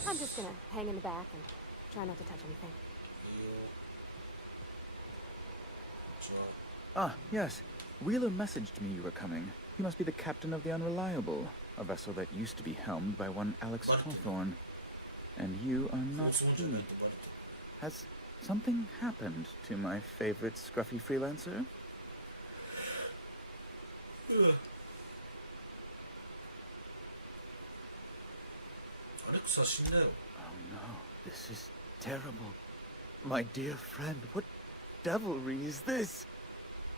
I'm just gonna hang in the back and try not to touch anything. Ah, yes. Wheeler messaged me you were coming. He must be the captain of the Unreliable, a vessel that used to be helmed by one Alex Hawthorne. And you are not he. Has something happened to my favorite scruffy freelancer? Oh no, this is terrible. My dear friend, what devilry is this?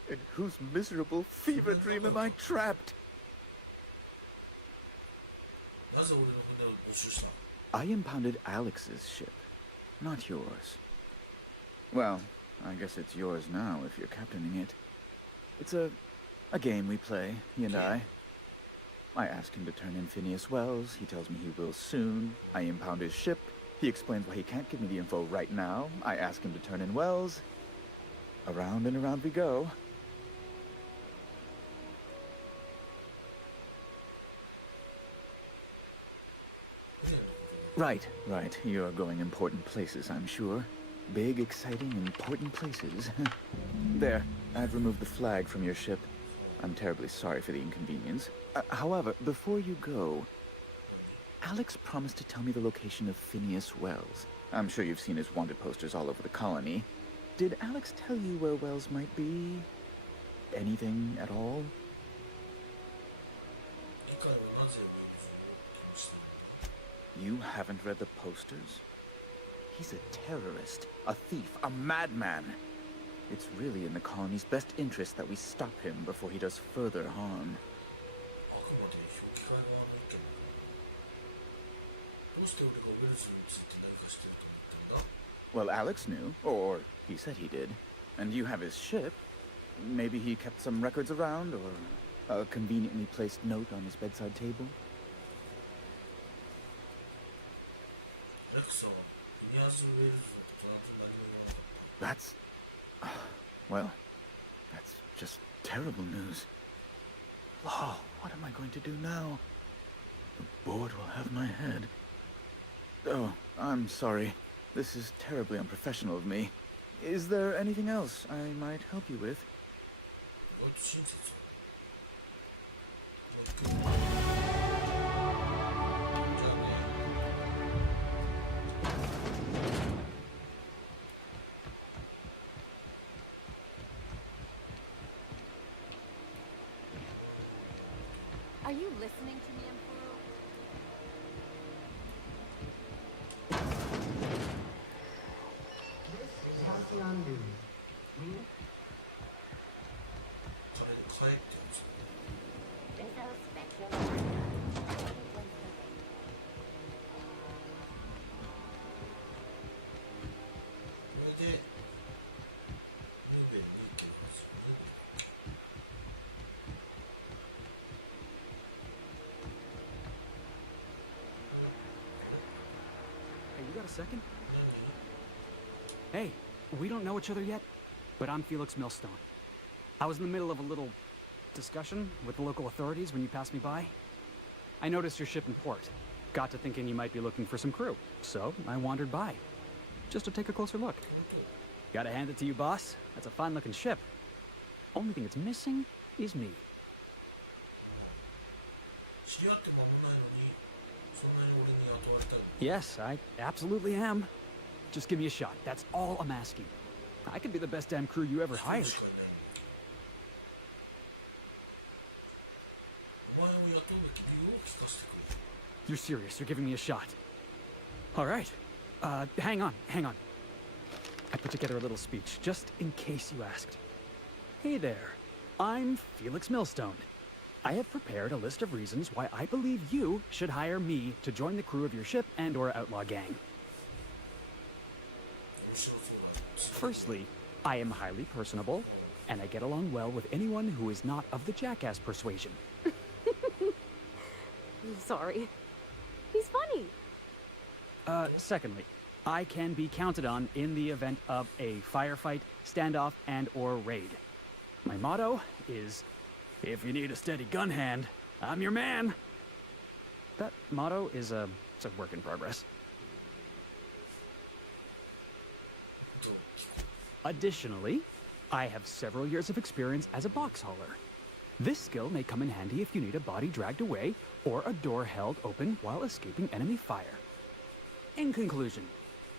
In whose miserable fever dream am I trapped? I impounded Alex's ship, not yours. Well, I guess it's yours now if you're captaining it. It's a game we play, he and I. I ask him to turn in Phineas Wells. He tells me he will soon. I impound his ship. He explains why he can't give me the info right now. I ask him to turn in Wells. Around and around we go. Right. You're going important places, I'm sure. Big, exciting, important places. There, I've removed the flag from your ship. I'm terribly sorry for the inconvenience. However, before you go, Alex promised to tell me the location of Phineas Wells. I'm sure you've seen his wanted posters all over the colony. Did Alex tell you where Wells might be? Anything at all? You haven't read the posters? He's a terrorist, a thief, a madman. It's really in the colony's best interest that we stop him before he does further harm. Well, Alex knew, or he said he did. And you have his ship. Maybe he kept some records around, or a conveniently placed note on his bedside table. That's... well, that's just terrible news. Oh, what am I going to do now? The board will have my head. Oh, I'm sorry. This is terribly unprofessional of me. Is there anything else I might help you with? Are you listening to me, Emperor? This is Halcyon News. second? Hey, we don't know each other yet, but I'm Felix Millstone. I was in the middle of a little discussion with the local authorities when you passed me by. I noticed your ship in port. Got to thinking you might be looking for some crew, so I wandered by, just to take a closer look. Gotta hand it to you, boss. That's a fine-looking ship. Only thing it's missing is me. 知り合って間もないのにそんなに俺に雇われたの Yes, I absolutely am. Just give me a shot. That's all I'm asking. I could be the best damn crew you ever hired. お前を雇うべき理由を聞かせてくれ You're serious. You're giving me a shot. All right. Hang on. I put together a little speech, just in case you asked. Hey there. I'm Felix Millstone. I have prepared a list of reasons why I believe you should hire me to join the crew of your ship and/or outlaw gang. Firstly, I am highly personable, and I get along well with anyone who is not of the jackass persuasion. Sorry. He's funny. Secondly, I can be counted on in the event of a firefight, standoff, and/or raid. My motto is, if you need a steady gun hand, I'm your man. That motto is it's a work in progress. Additionally, I have several years of experience as a box hauler. This skill may come in handy if you need a body dragged away or a door held open while escaping enemy fire. In conclusion,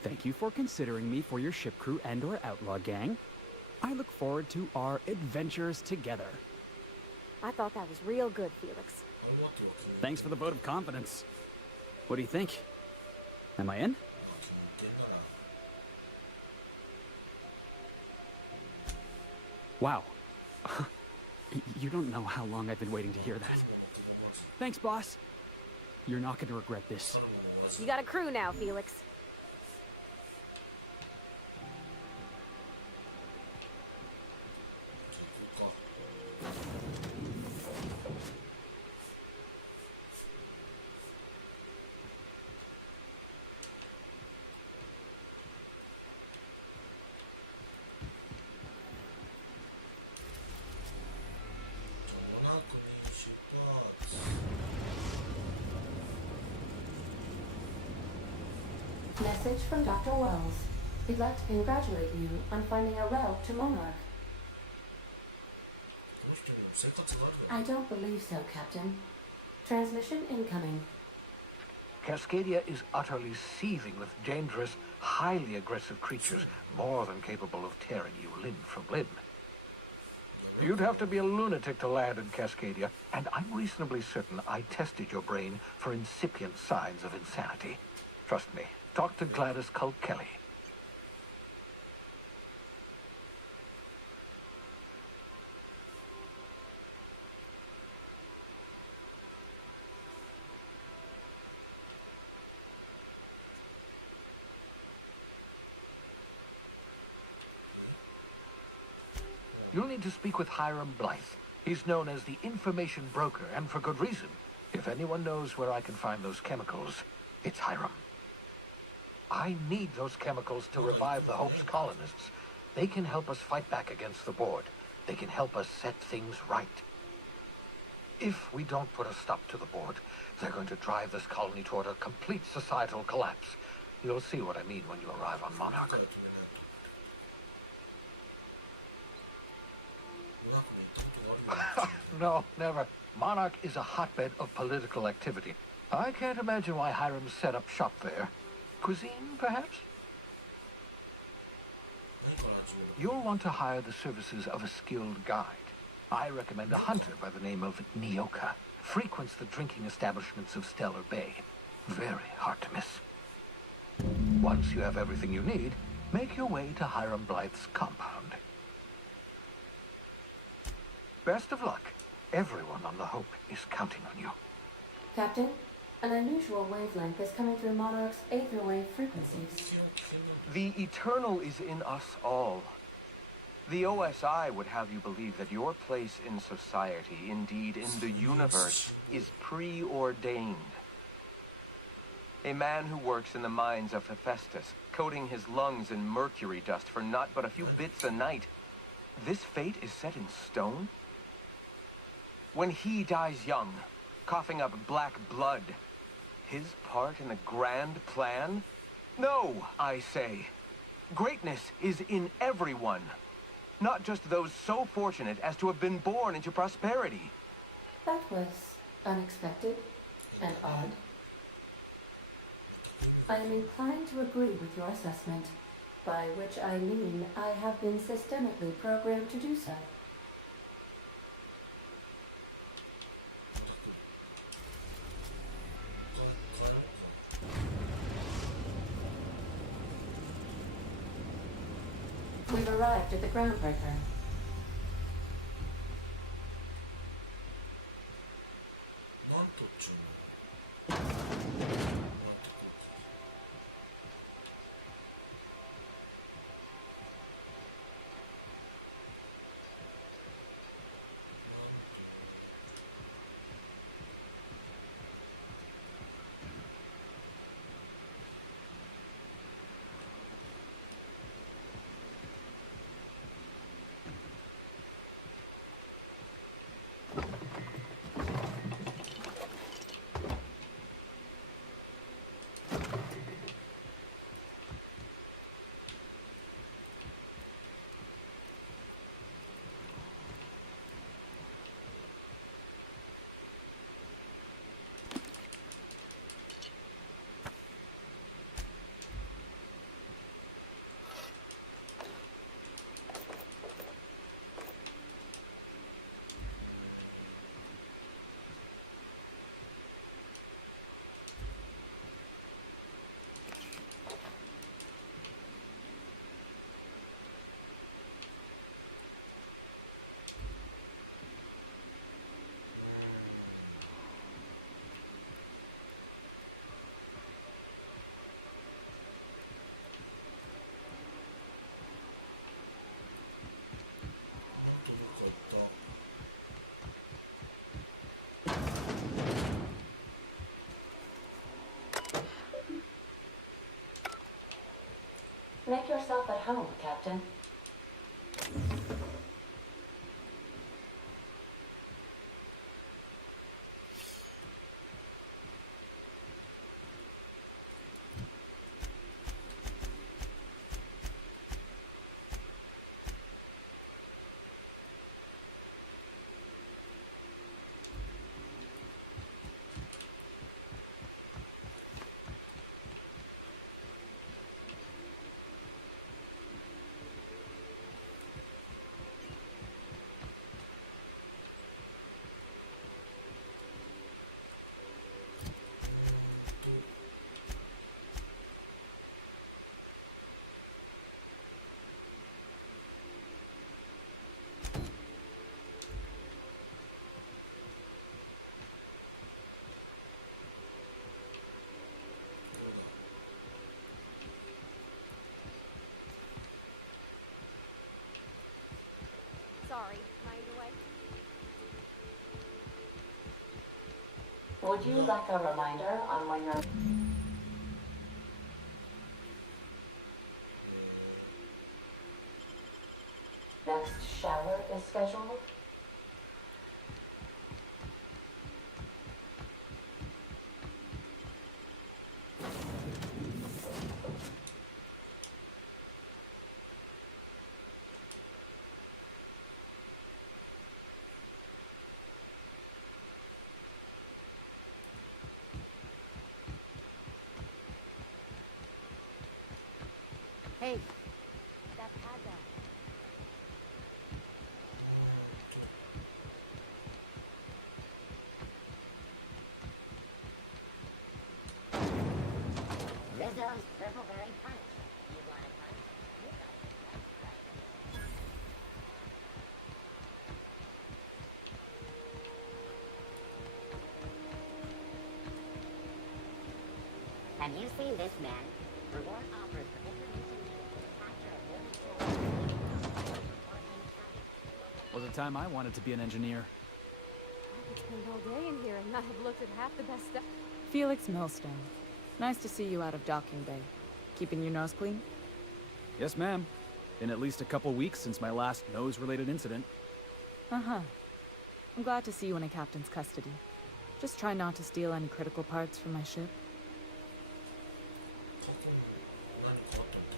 thank you for considering me for your ship crew and/or outlaw gang. I look forward to our adventures together. I thought that was real good, Felix. Thanks for the vote of confidence. What do you think? Am I in? Wow. You don't know how long I've been waiting to hear that. Thanks, boss. You're not going to regret this. You got a crew now, Felix. Message from Dr. Wells. We'd like to congratulate you on finding a route to Monarch. I don't believe so, Captain. Transmission incoming. Cascadia is utterly seething with dangerous, highly aggressive creatures, more than capable of tearing you limb from limb. You'd have to be a lunatic to land in Cascadia, and I'm reasonably certain I tested your brain for incipient signs of insanity. Trust me, talk to Gladys Culp Kelly. You'll need to speak with Hiram Blythe. He's known as the information broker, and for good reason. If anyone knows where I can find those chemicals, it's Hiram. I need those chemicals to revive the Hope's colonists. They can help us fight back against the board. They can help us set things right. If we don't put a stop to the board, they're going to drive this colony toward a complete societal collapse. You'll see what I mean when you arrive on Monarch. No, never. Monarch is a hotbed of political activity. I can't imagine why Hiram set up shop there. Cuisine, perhaps? You'll want to hire the services of a skilled guide. I recommend a hunter by the name of Nyoka. Frequents the drinking establishments of Stellar Bay. Very hard to miss. Once you have everything you need, make your way to Hiram Blythe's compound. Best of luck. Everyone on the Hope is counting on you. Captain, an unusual wavelength is coming through Monarch's aether wave frequencies. The eternal is in us all. The OSI would have you believe that your place in society, indeed in the universe, is preordained. A man who works in the mines of Hephaestus, coating his lungs in mercury dust for not but a few bits a night. This fate is set in stone? When he dies young, coughing up black blood, his part in the grand plan? No, I say. Greatness is in everyone, not just those so fortunate as to have been born into prosperity. That was unexpected and odd. I am inclined to agree with your assessment, by which I mean I have been systemically programmed to do so. We've arrived at the groundbreaker. Make yourself at home, Captain. Sorry, mind away. Would you like a reminder on when your next shower is scheduled? Hey, that pad down. Rizzo's Purple Berry Punch. You want a punch? You got it. That's right. Have you seen this man? Reward offers for information needed for the capture of wounded soldiers. Was a time I wanted to be an engineer. I could spend all day in here and not have looked at half the best stuff. Felix Millstone. Nice to see you out of docking bay. Keeping your nose clean? Yes, ma'am. Been at least a couple weeks since my last nose-related incident. Uh-huh. I'm glad to see you in a captain's custody. Just try not to steal any critical parts from my ship.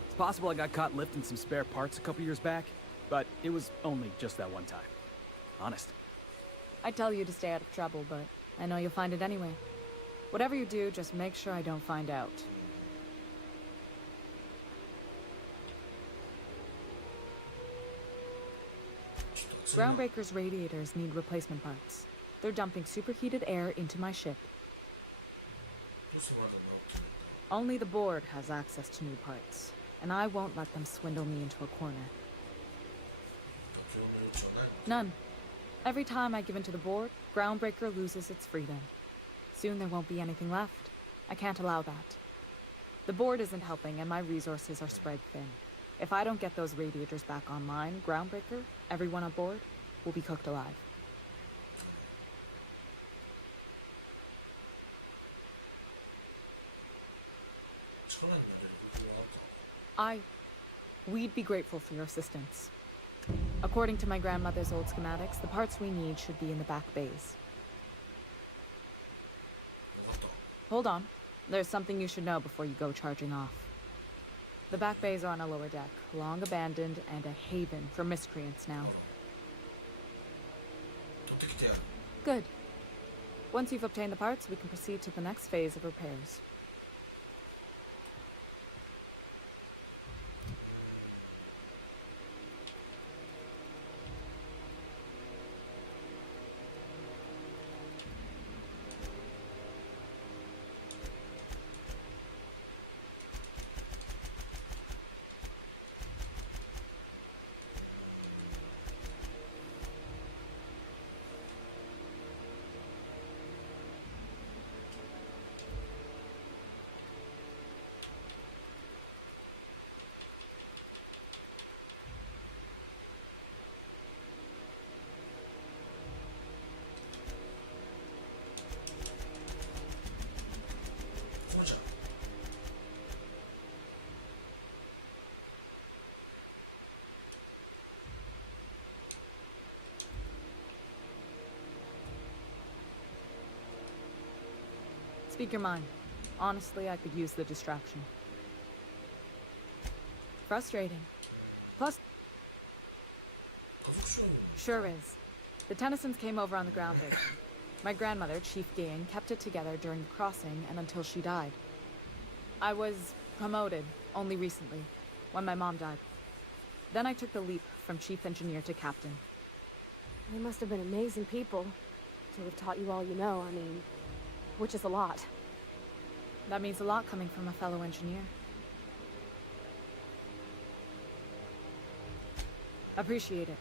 It's possible I got caught lifting some spare parts a couple years back, but it was only just that one time. Honest. I'd tell you to stay out of trouble, but I know you'll find it anyway. Whatever you do, just make sure I don't find out. Groundbreaker's radiators need replacement parts. They're dumping superheated air into my ship. Only the board has access to new parts, and I won't let them swindle me into a corner. None. Every time I give in to the board, Groundbreaker loses its freedom. Soon there won't be anything left. I can't allow that. The board isn't helping, and my resources are spread thin. If I don't get those radiators back online, Groundbreaker, everyone on board, will be cooked alive. We'd be grateful for your assistance. According to my grandmother's old schematics, the parts we need should be in the back bays. Hold on. There's something you should know before you go charging off. The back bays are on a lower deck, long abandoned and a haven for miscreants now. Good. Once you've obtained the parts, we can proceed to the next phase of repairs. Speak your mind. Honestly, I could use the distraction. Frustrating. Plus... Sure is. The Tennysons came over on the Groundbreaker. My grandmother, Chief Gain, kept it together during the crossing and until she died. I was promoted only recently, when my mom died. Then I took the leap from chief engineer to captain. They must have been amazing people to have taught you all you know, I mean, which is a lot. That means a lot coming from a fellow engineer. Appreciate it.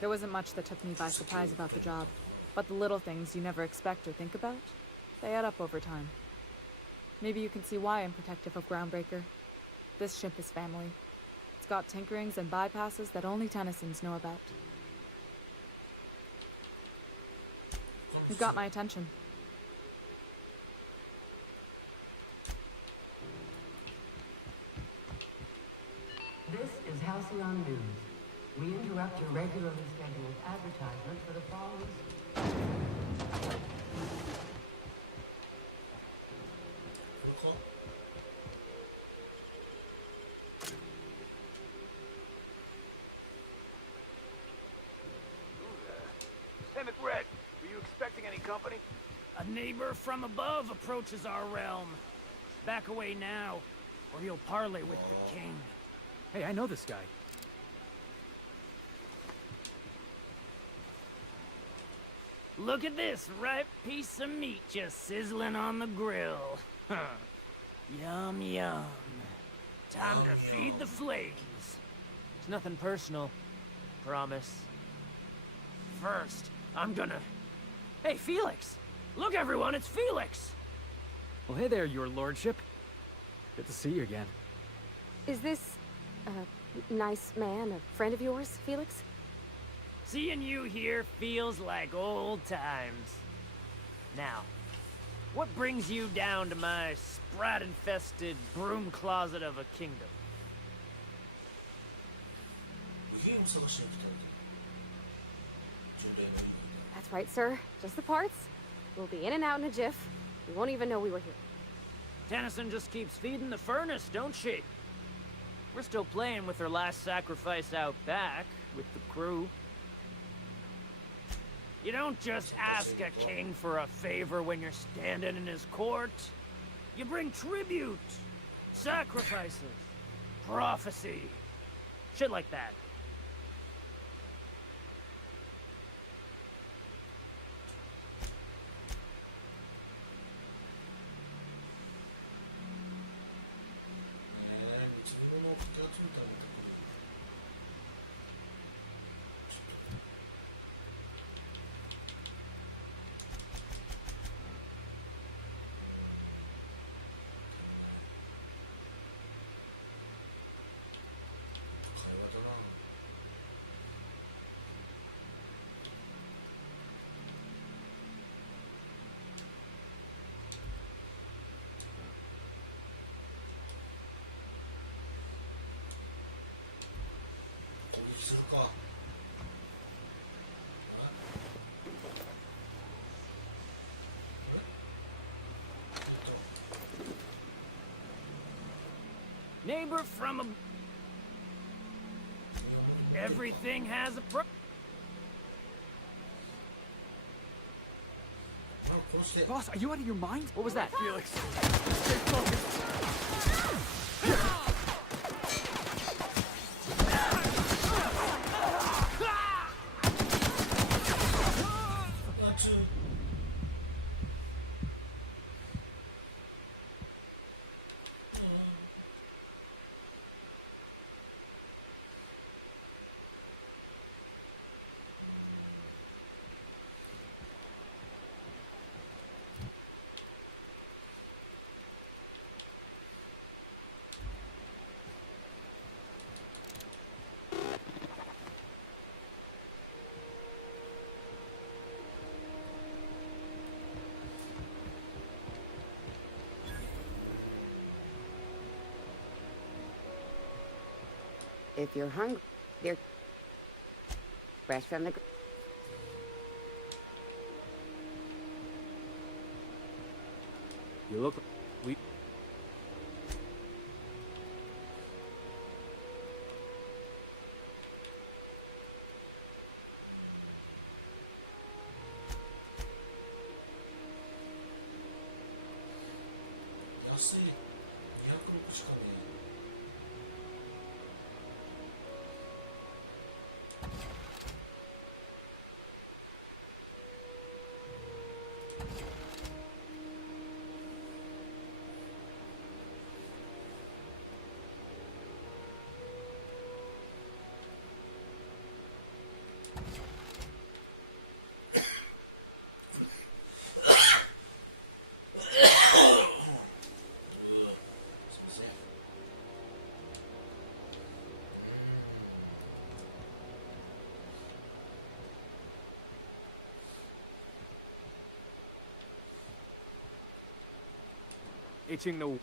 There wasn't much that took me by surprise about the job, but the little things you never expect or think about, they add up over time. Maybe you can see why I'm protective of Groundbreaker. This ship is family. It's got tinkerings and bypasses that only Tennysons know about. You've got my attention. This is Halcyon News. We interrupt your regularly scheduled advertisement for the following... Hey, McRed, were you expecting any company? A neighbor from above approaches our realm. Back away now, or you'll parley with the king. Hey, I know this guy. Look at this ripe piece of meat just sizzling on the grill. Yum, yum. Time to feed the flames. It's nothing personal. Promise. First, I'm gonna... Hey, Felix! Look, everyone, it's Felix! Well, hey there, your lordship. Good to see you again. Is this a nice man, a friend of yours, Felix? Seeing you here feels like old times. Now, What brings you down to my sprat-infested broom closet of a kingdom? 部品を探しに来たんだ。巡礼の意味。 That's right, sir. Just the parts. We'll be in and out in a jiff. We won't even know we were here. Tennyson just keeps feeding the furnace, don't she? We're still playing with her last sacrifice out back, with the crew. You don't just ask a king for a favor when you're standing in his court. You bring tribute, sacrifices, prophecy, shit like that. Neighbor from a... Everything has a pro... Boss, are you out of your mind? What was that? Felix, stay focused. If you're hungry, they're fresh from the... You look... We...安い。206しかねえ。Itching to...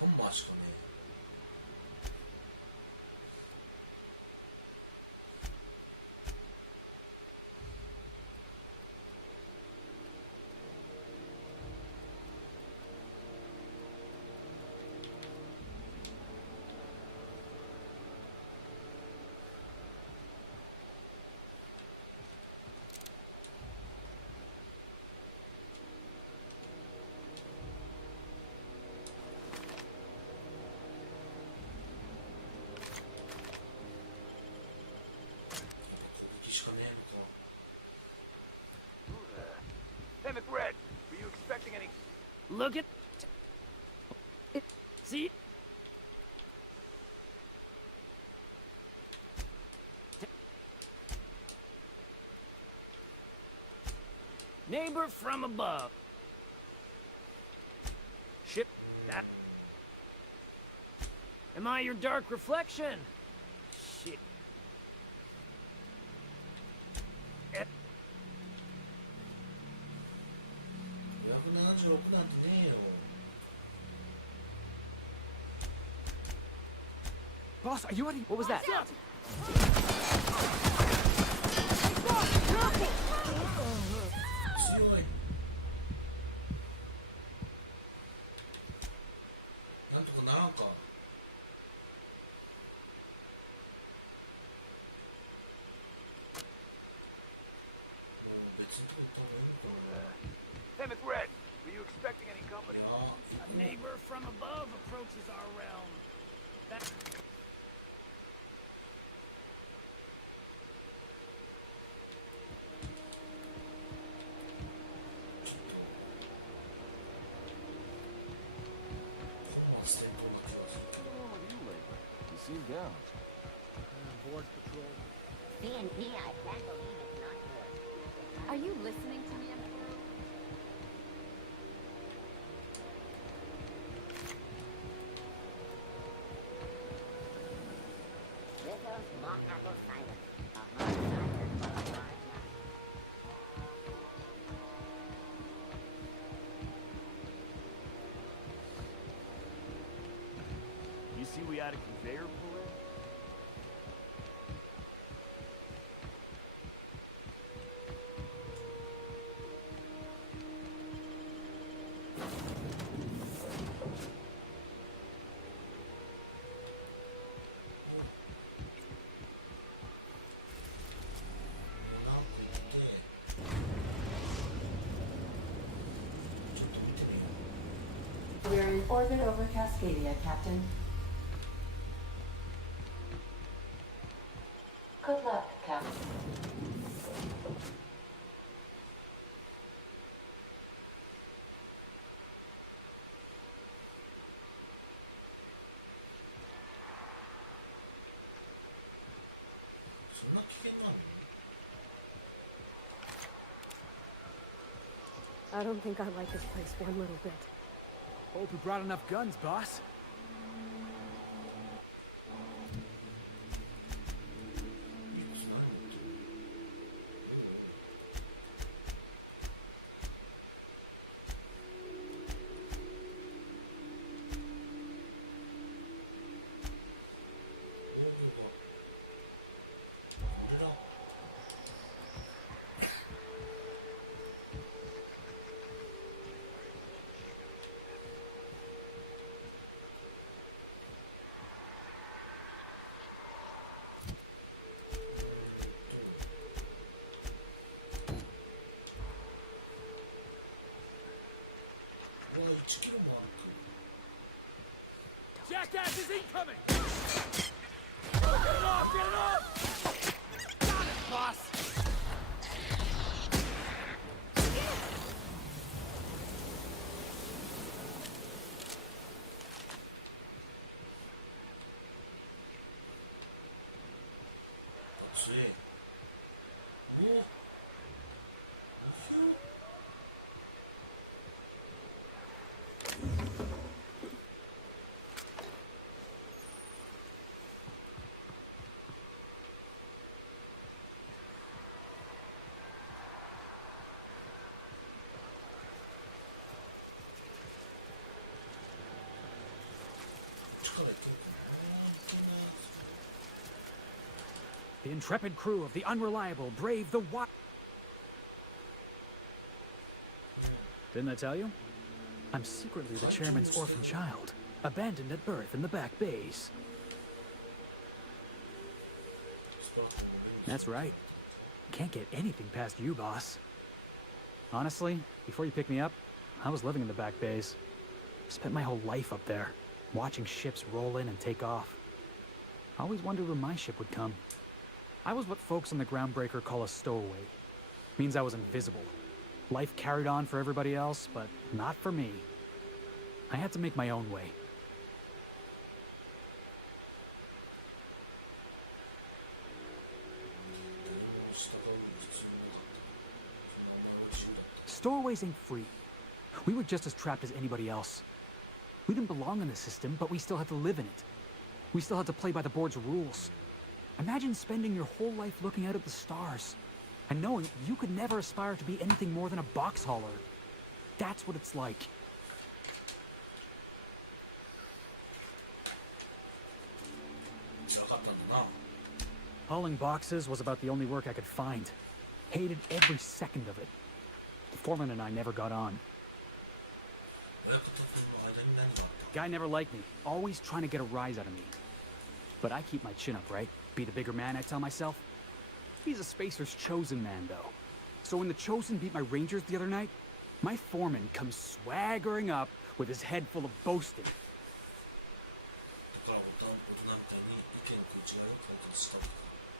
本番しかねえ。しかねえのか。 Hey, McRed, were you expecting any... Look at... See? Neighbor from above. Ship that. Am I your dark reflection? Shit. Eh. 276なんてねえよ。 Boss, are you ready? What was that? 強い。なんとかならんか。別にとった方がいいのか。 Plymouth Red, were you expecting any company? A neighbor from above approaches our realm. That. You seem down. Board patrol. Me, I can't believe it's not yours. Are you listening to me, Emperor? Rizzo's mock apple silence. A hard silence for a hard night. You see we had a conveyor pull in? We're in orbit over Cascadia, Captain. Good luck, Captain. I don't think I like this place one little bit. Hope we brought enough guns, boss. Jackass is incoming! Get it off! Get it off! Got it, boss! The intrepid crew of the Unreliable braved the what? Didn't I tell you? I'm secretly the chairman's orphan child, abandoned at birth in the back bays. That's right. Can't get anything past you, boss. Honestly, before you picked me up, I was living in the back bays. Spent my whole life up there, watching ships roll in and take off. I always wondered when my ship would come. I was what folks on the Groundbreaker call a stowaway. Means I was invisible. Life carried on for everybody else, but not for me. I had to make my own way. Stowaways ain't free. We were just as trapped as anybody else. We didn't belong in the system, but we still had to live in it. We still had to play by the board's rules. Imagine spending your whole life looking out at the stars, and knowing you could never aspire to be anything more than a box hauler. That's what it's like. Hauling boxes was about the only work I could find. Hated every second of it. The foreman and I never got on. Guy never liked me, always trying to get a rise out of me. But I keep my chin up, right? Be the bigger man, I tell myself. He's a Spacer's chosen man, though. So when the Chosen beat my Rangers the other night, my foreman comes swaggering up with his head full of boasting.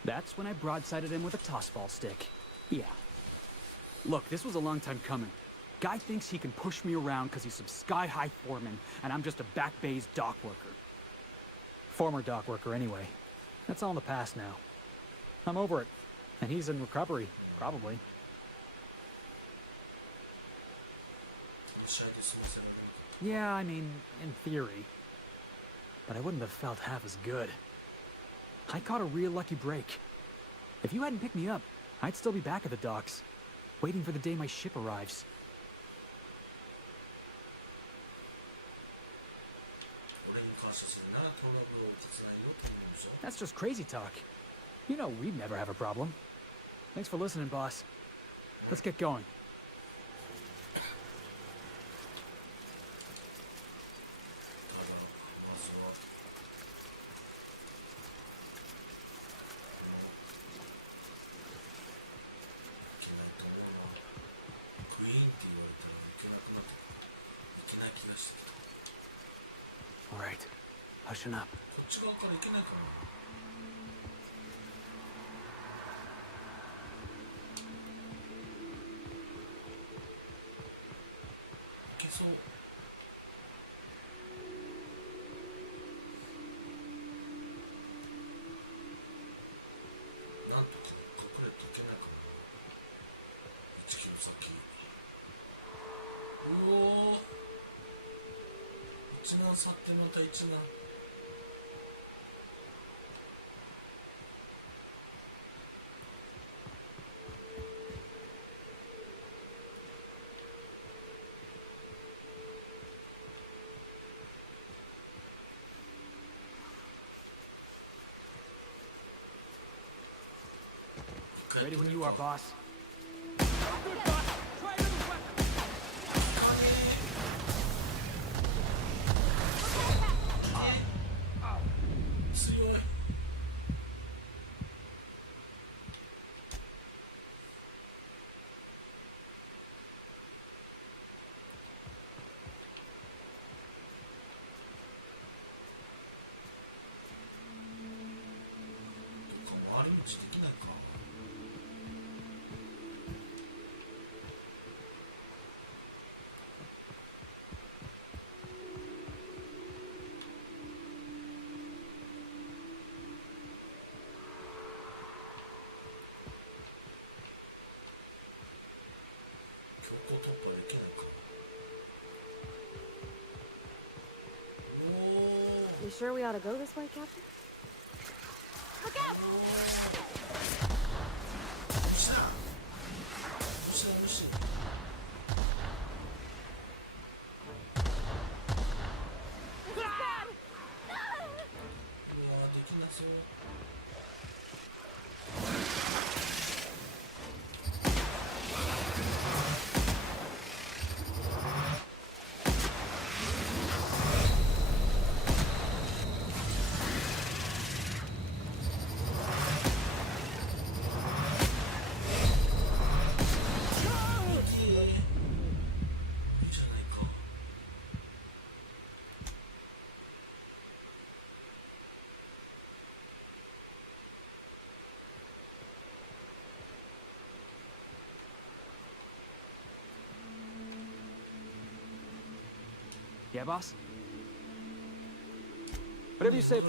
That's when I broadsided him with a tossball stick. Yeah. Look, this was a long time coming. Guy thinks he can push me around because he's some sky-high foreman, and I'm just a back bay's dock worker. Former dock worker, anyway. That's all in the past now. I'm over it. And he's in recovery, probably. Yeah, I mean, in theory. But I wouldn't have felt half as good. I caught a real lucky break. If you hadn't picked me up, I'd still be back at the docks, waiting for the day my ship arrives. That's just crazy talk. You know we'd never have a problem. Thanks for listening, boss. Let's get going. All right, hushing up. Ready when you are, boss. You sure we ought to go this way, Captain? Look out! Yeah, boss? Whatever you say.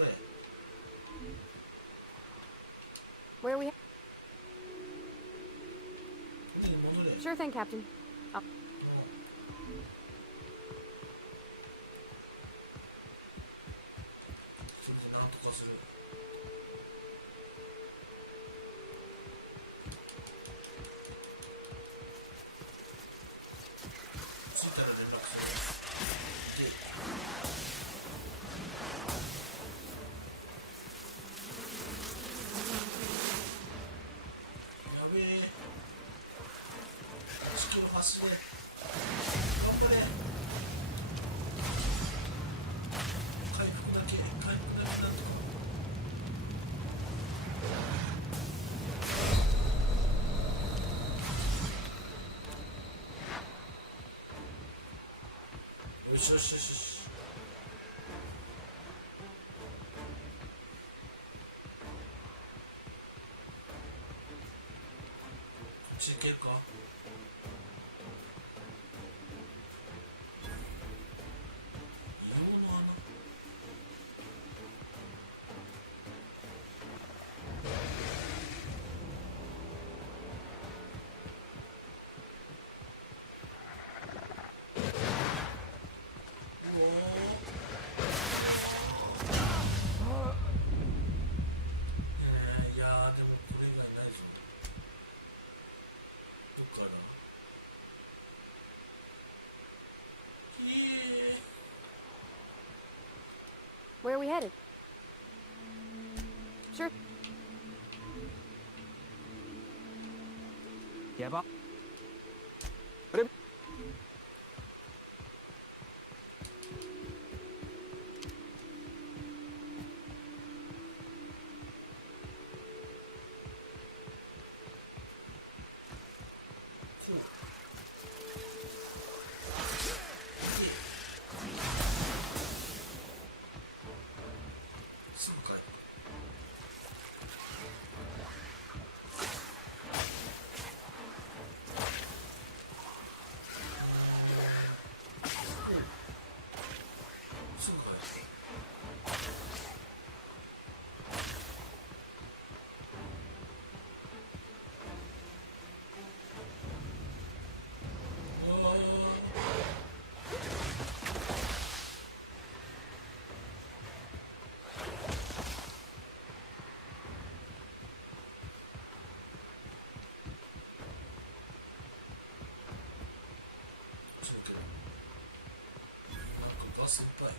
Where are we? Sure thing, Captain. それでなんとかする。着いたら連絡する。やべえ。1キロ走れ。頑張れ。回復だけなんとか。よしよしよしよし。こっち行けるか。硫黄の穴。いやーでもこれ以外ないぞ。どっから。Where are we headed? Sure. Yeah, Bob?先輩。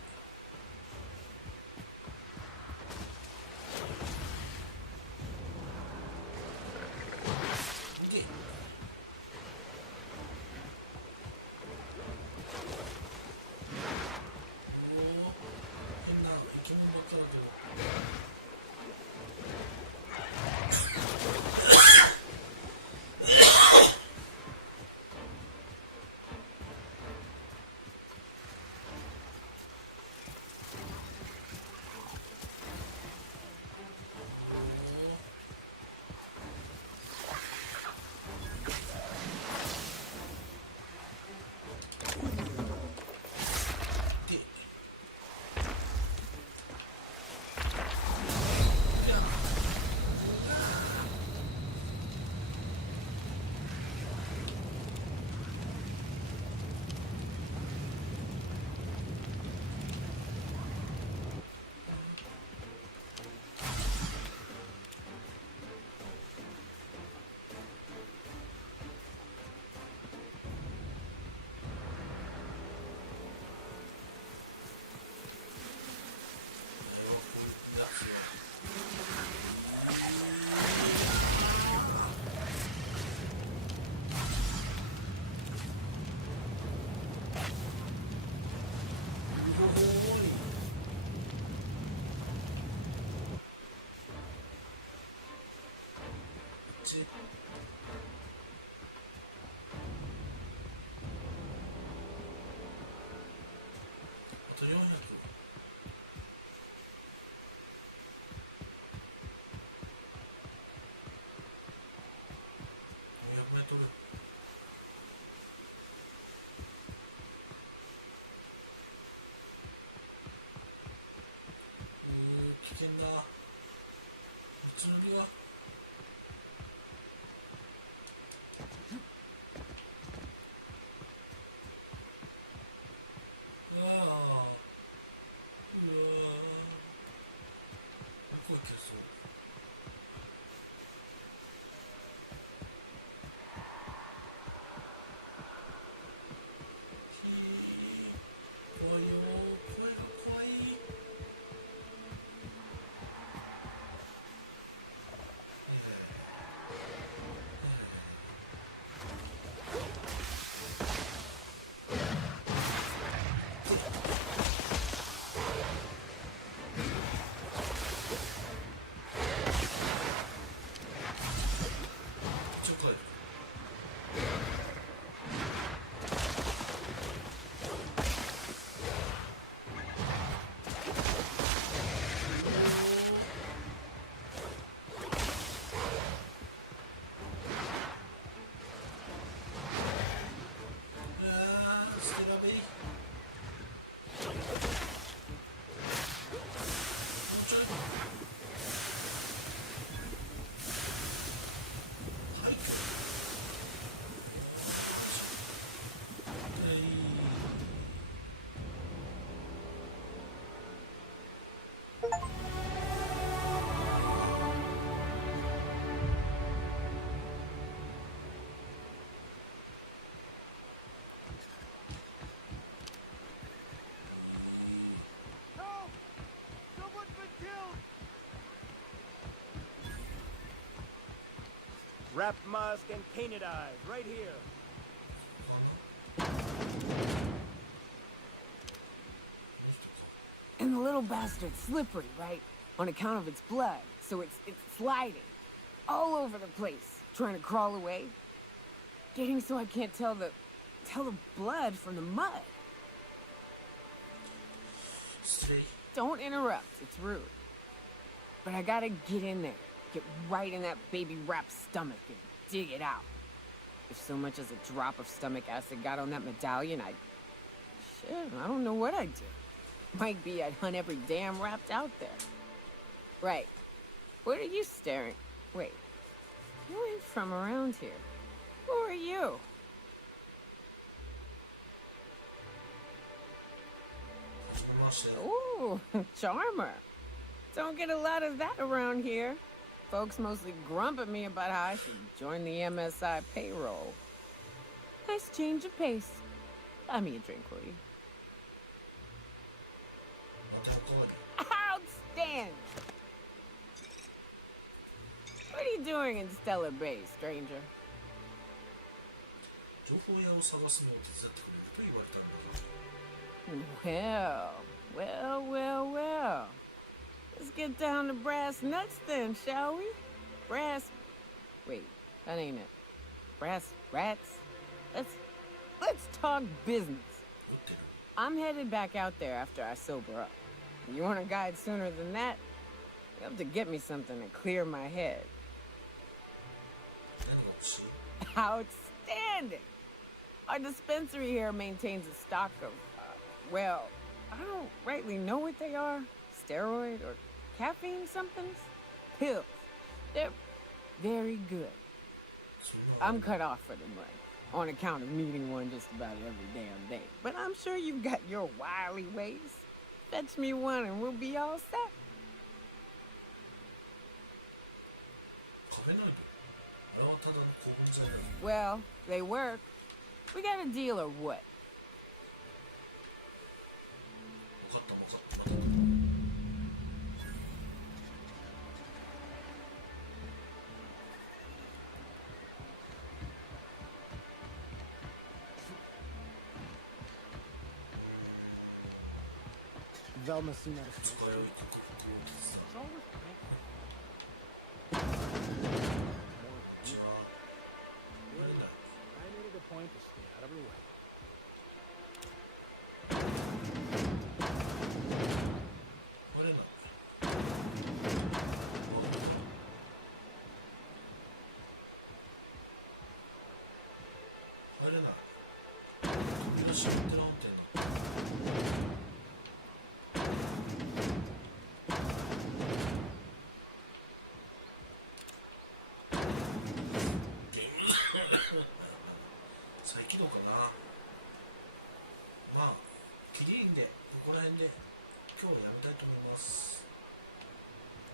と400。200メートル。危険だ。普通には。Wrap musk and painted eyes, right here. And the little bastard's slippery, right? On account of its blood, so it's sliding all over the place, trying to crawl away. Getting so I can't tell the blood from the mud. Don't interrupt, it's rude. But I gotta get in there, get right in that baby rap's stomach and dig it out. If so much as a drop of stomach acid got on that medallion, I don't know what I'd do. Might be I'd hunt every damn rapt out there. Right. What are you staring? Wait. You ain't from around here. Who are you? Ooh, charmer. Don't get a lot of that around here. Folks mostly grump at me about how I should join the MSI payroll. Nice change of pace. Buy me a drink, will you? Outstanding! What are you doing in Stellar Bay, stranger? Well. Let's get down to brass nuts then, shall we? Wait, that ain't it. Brass rats? Let's talk business. I'm headed back out there after I sober up. You want a guide sooner than that? You have to get me something to clear my head. Outstanding! Our dispensary here maintains a stock of, well, I don't rightly know what they are. Steroid or caffeine somethings? Pills. They're very good. I'm cut off for the money, on account of needing one just about every damn day. But I'm sure you've got your wily ways. Fetch me one and we'll be all set. Well, they work. We got a deal or what? Velma seen out of street. I made it a point to stay out of her way.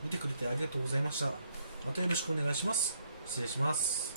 見てくれてありがとうございました。またよろしくお願いします。失礼します。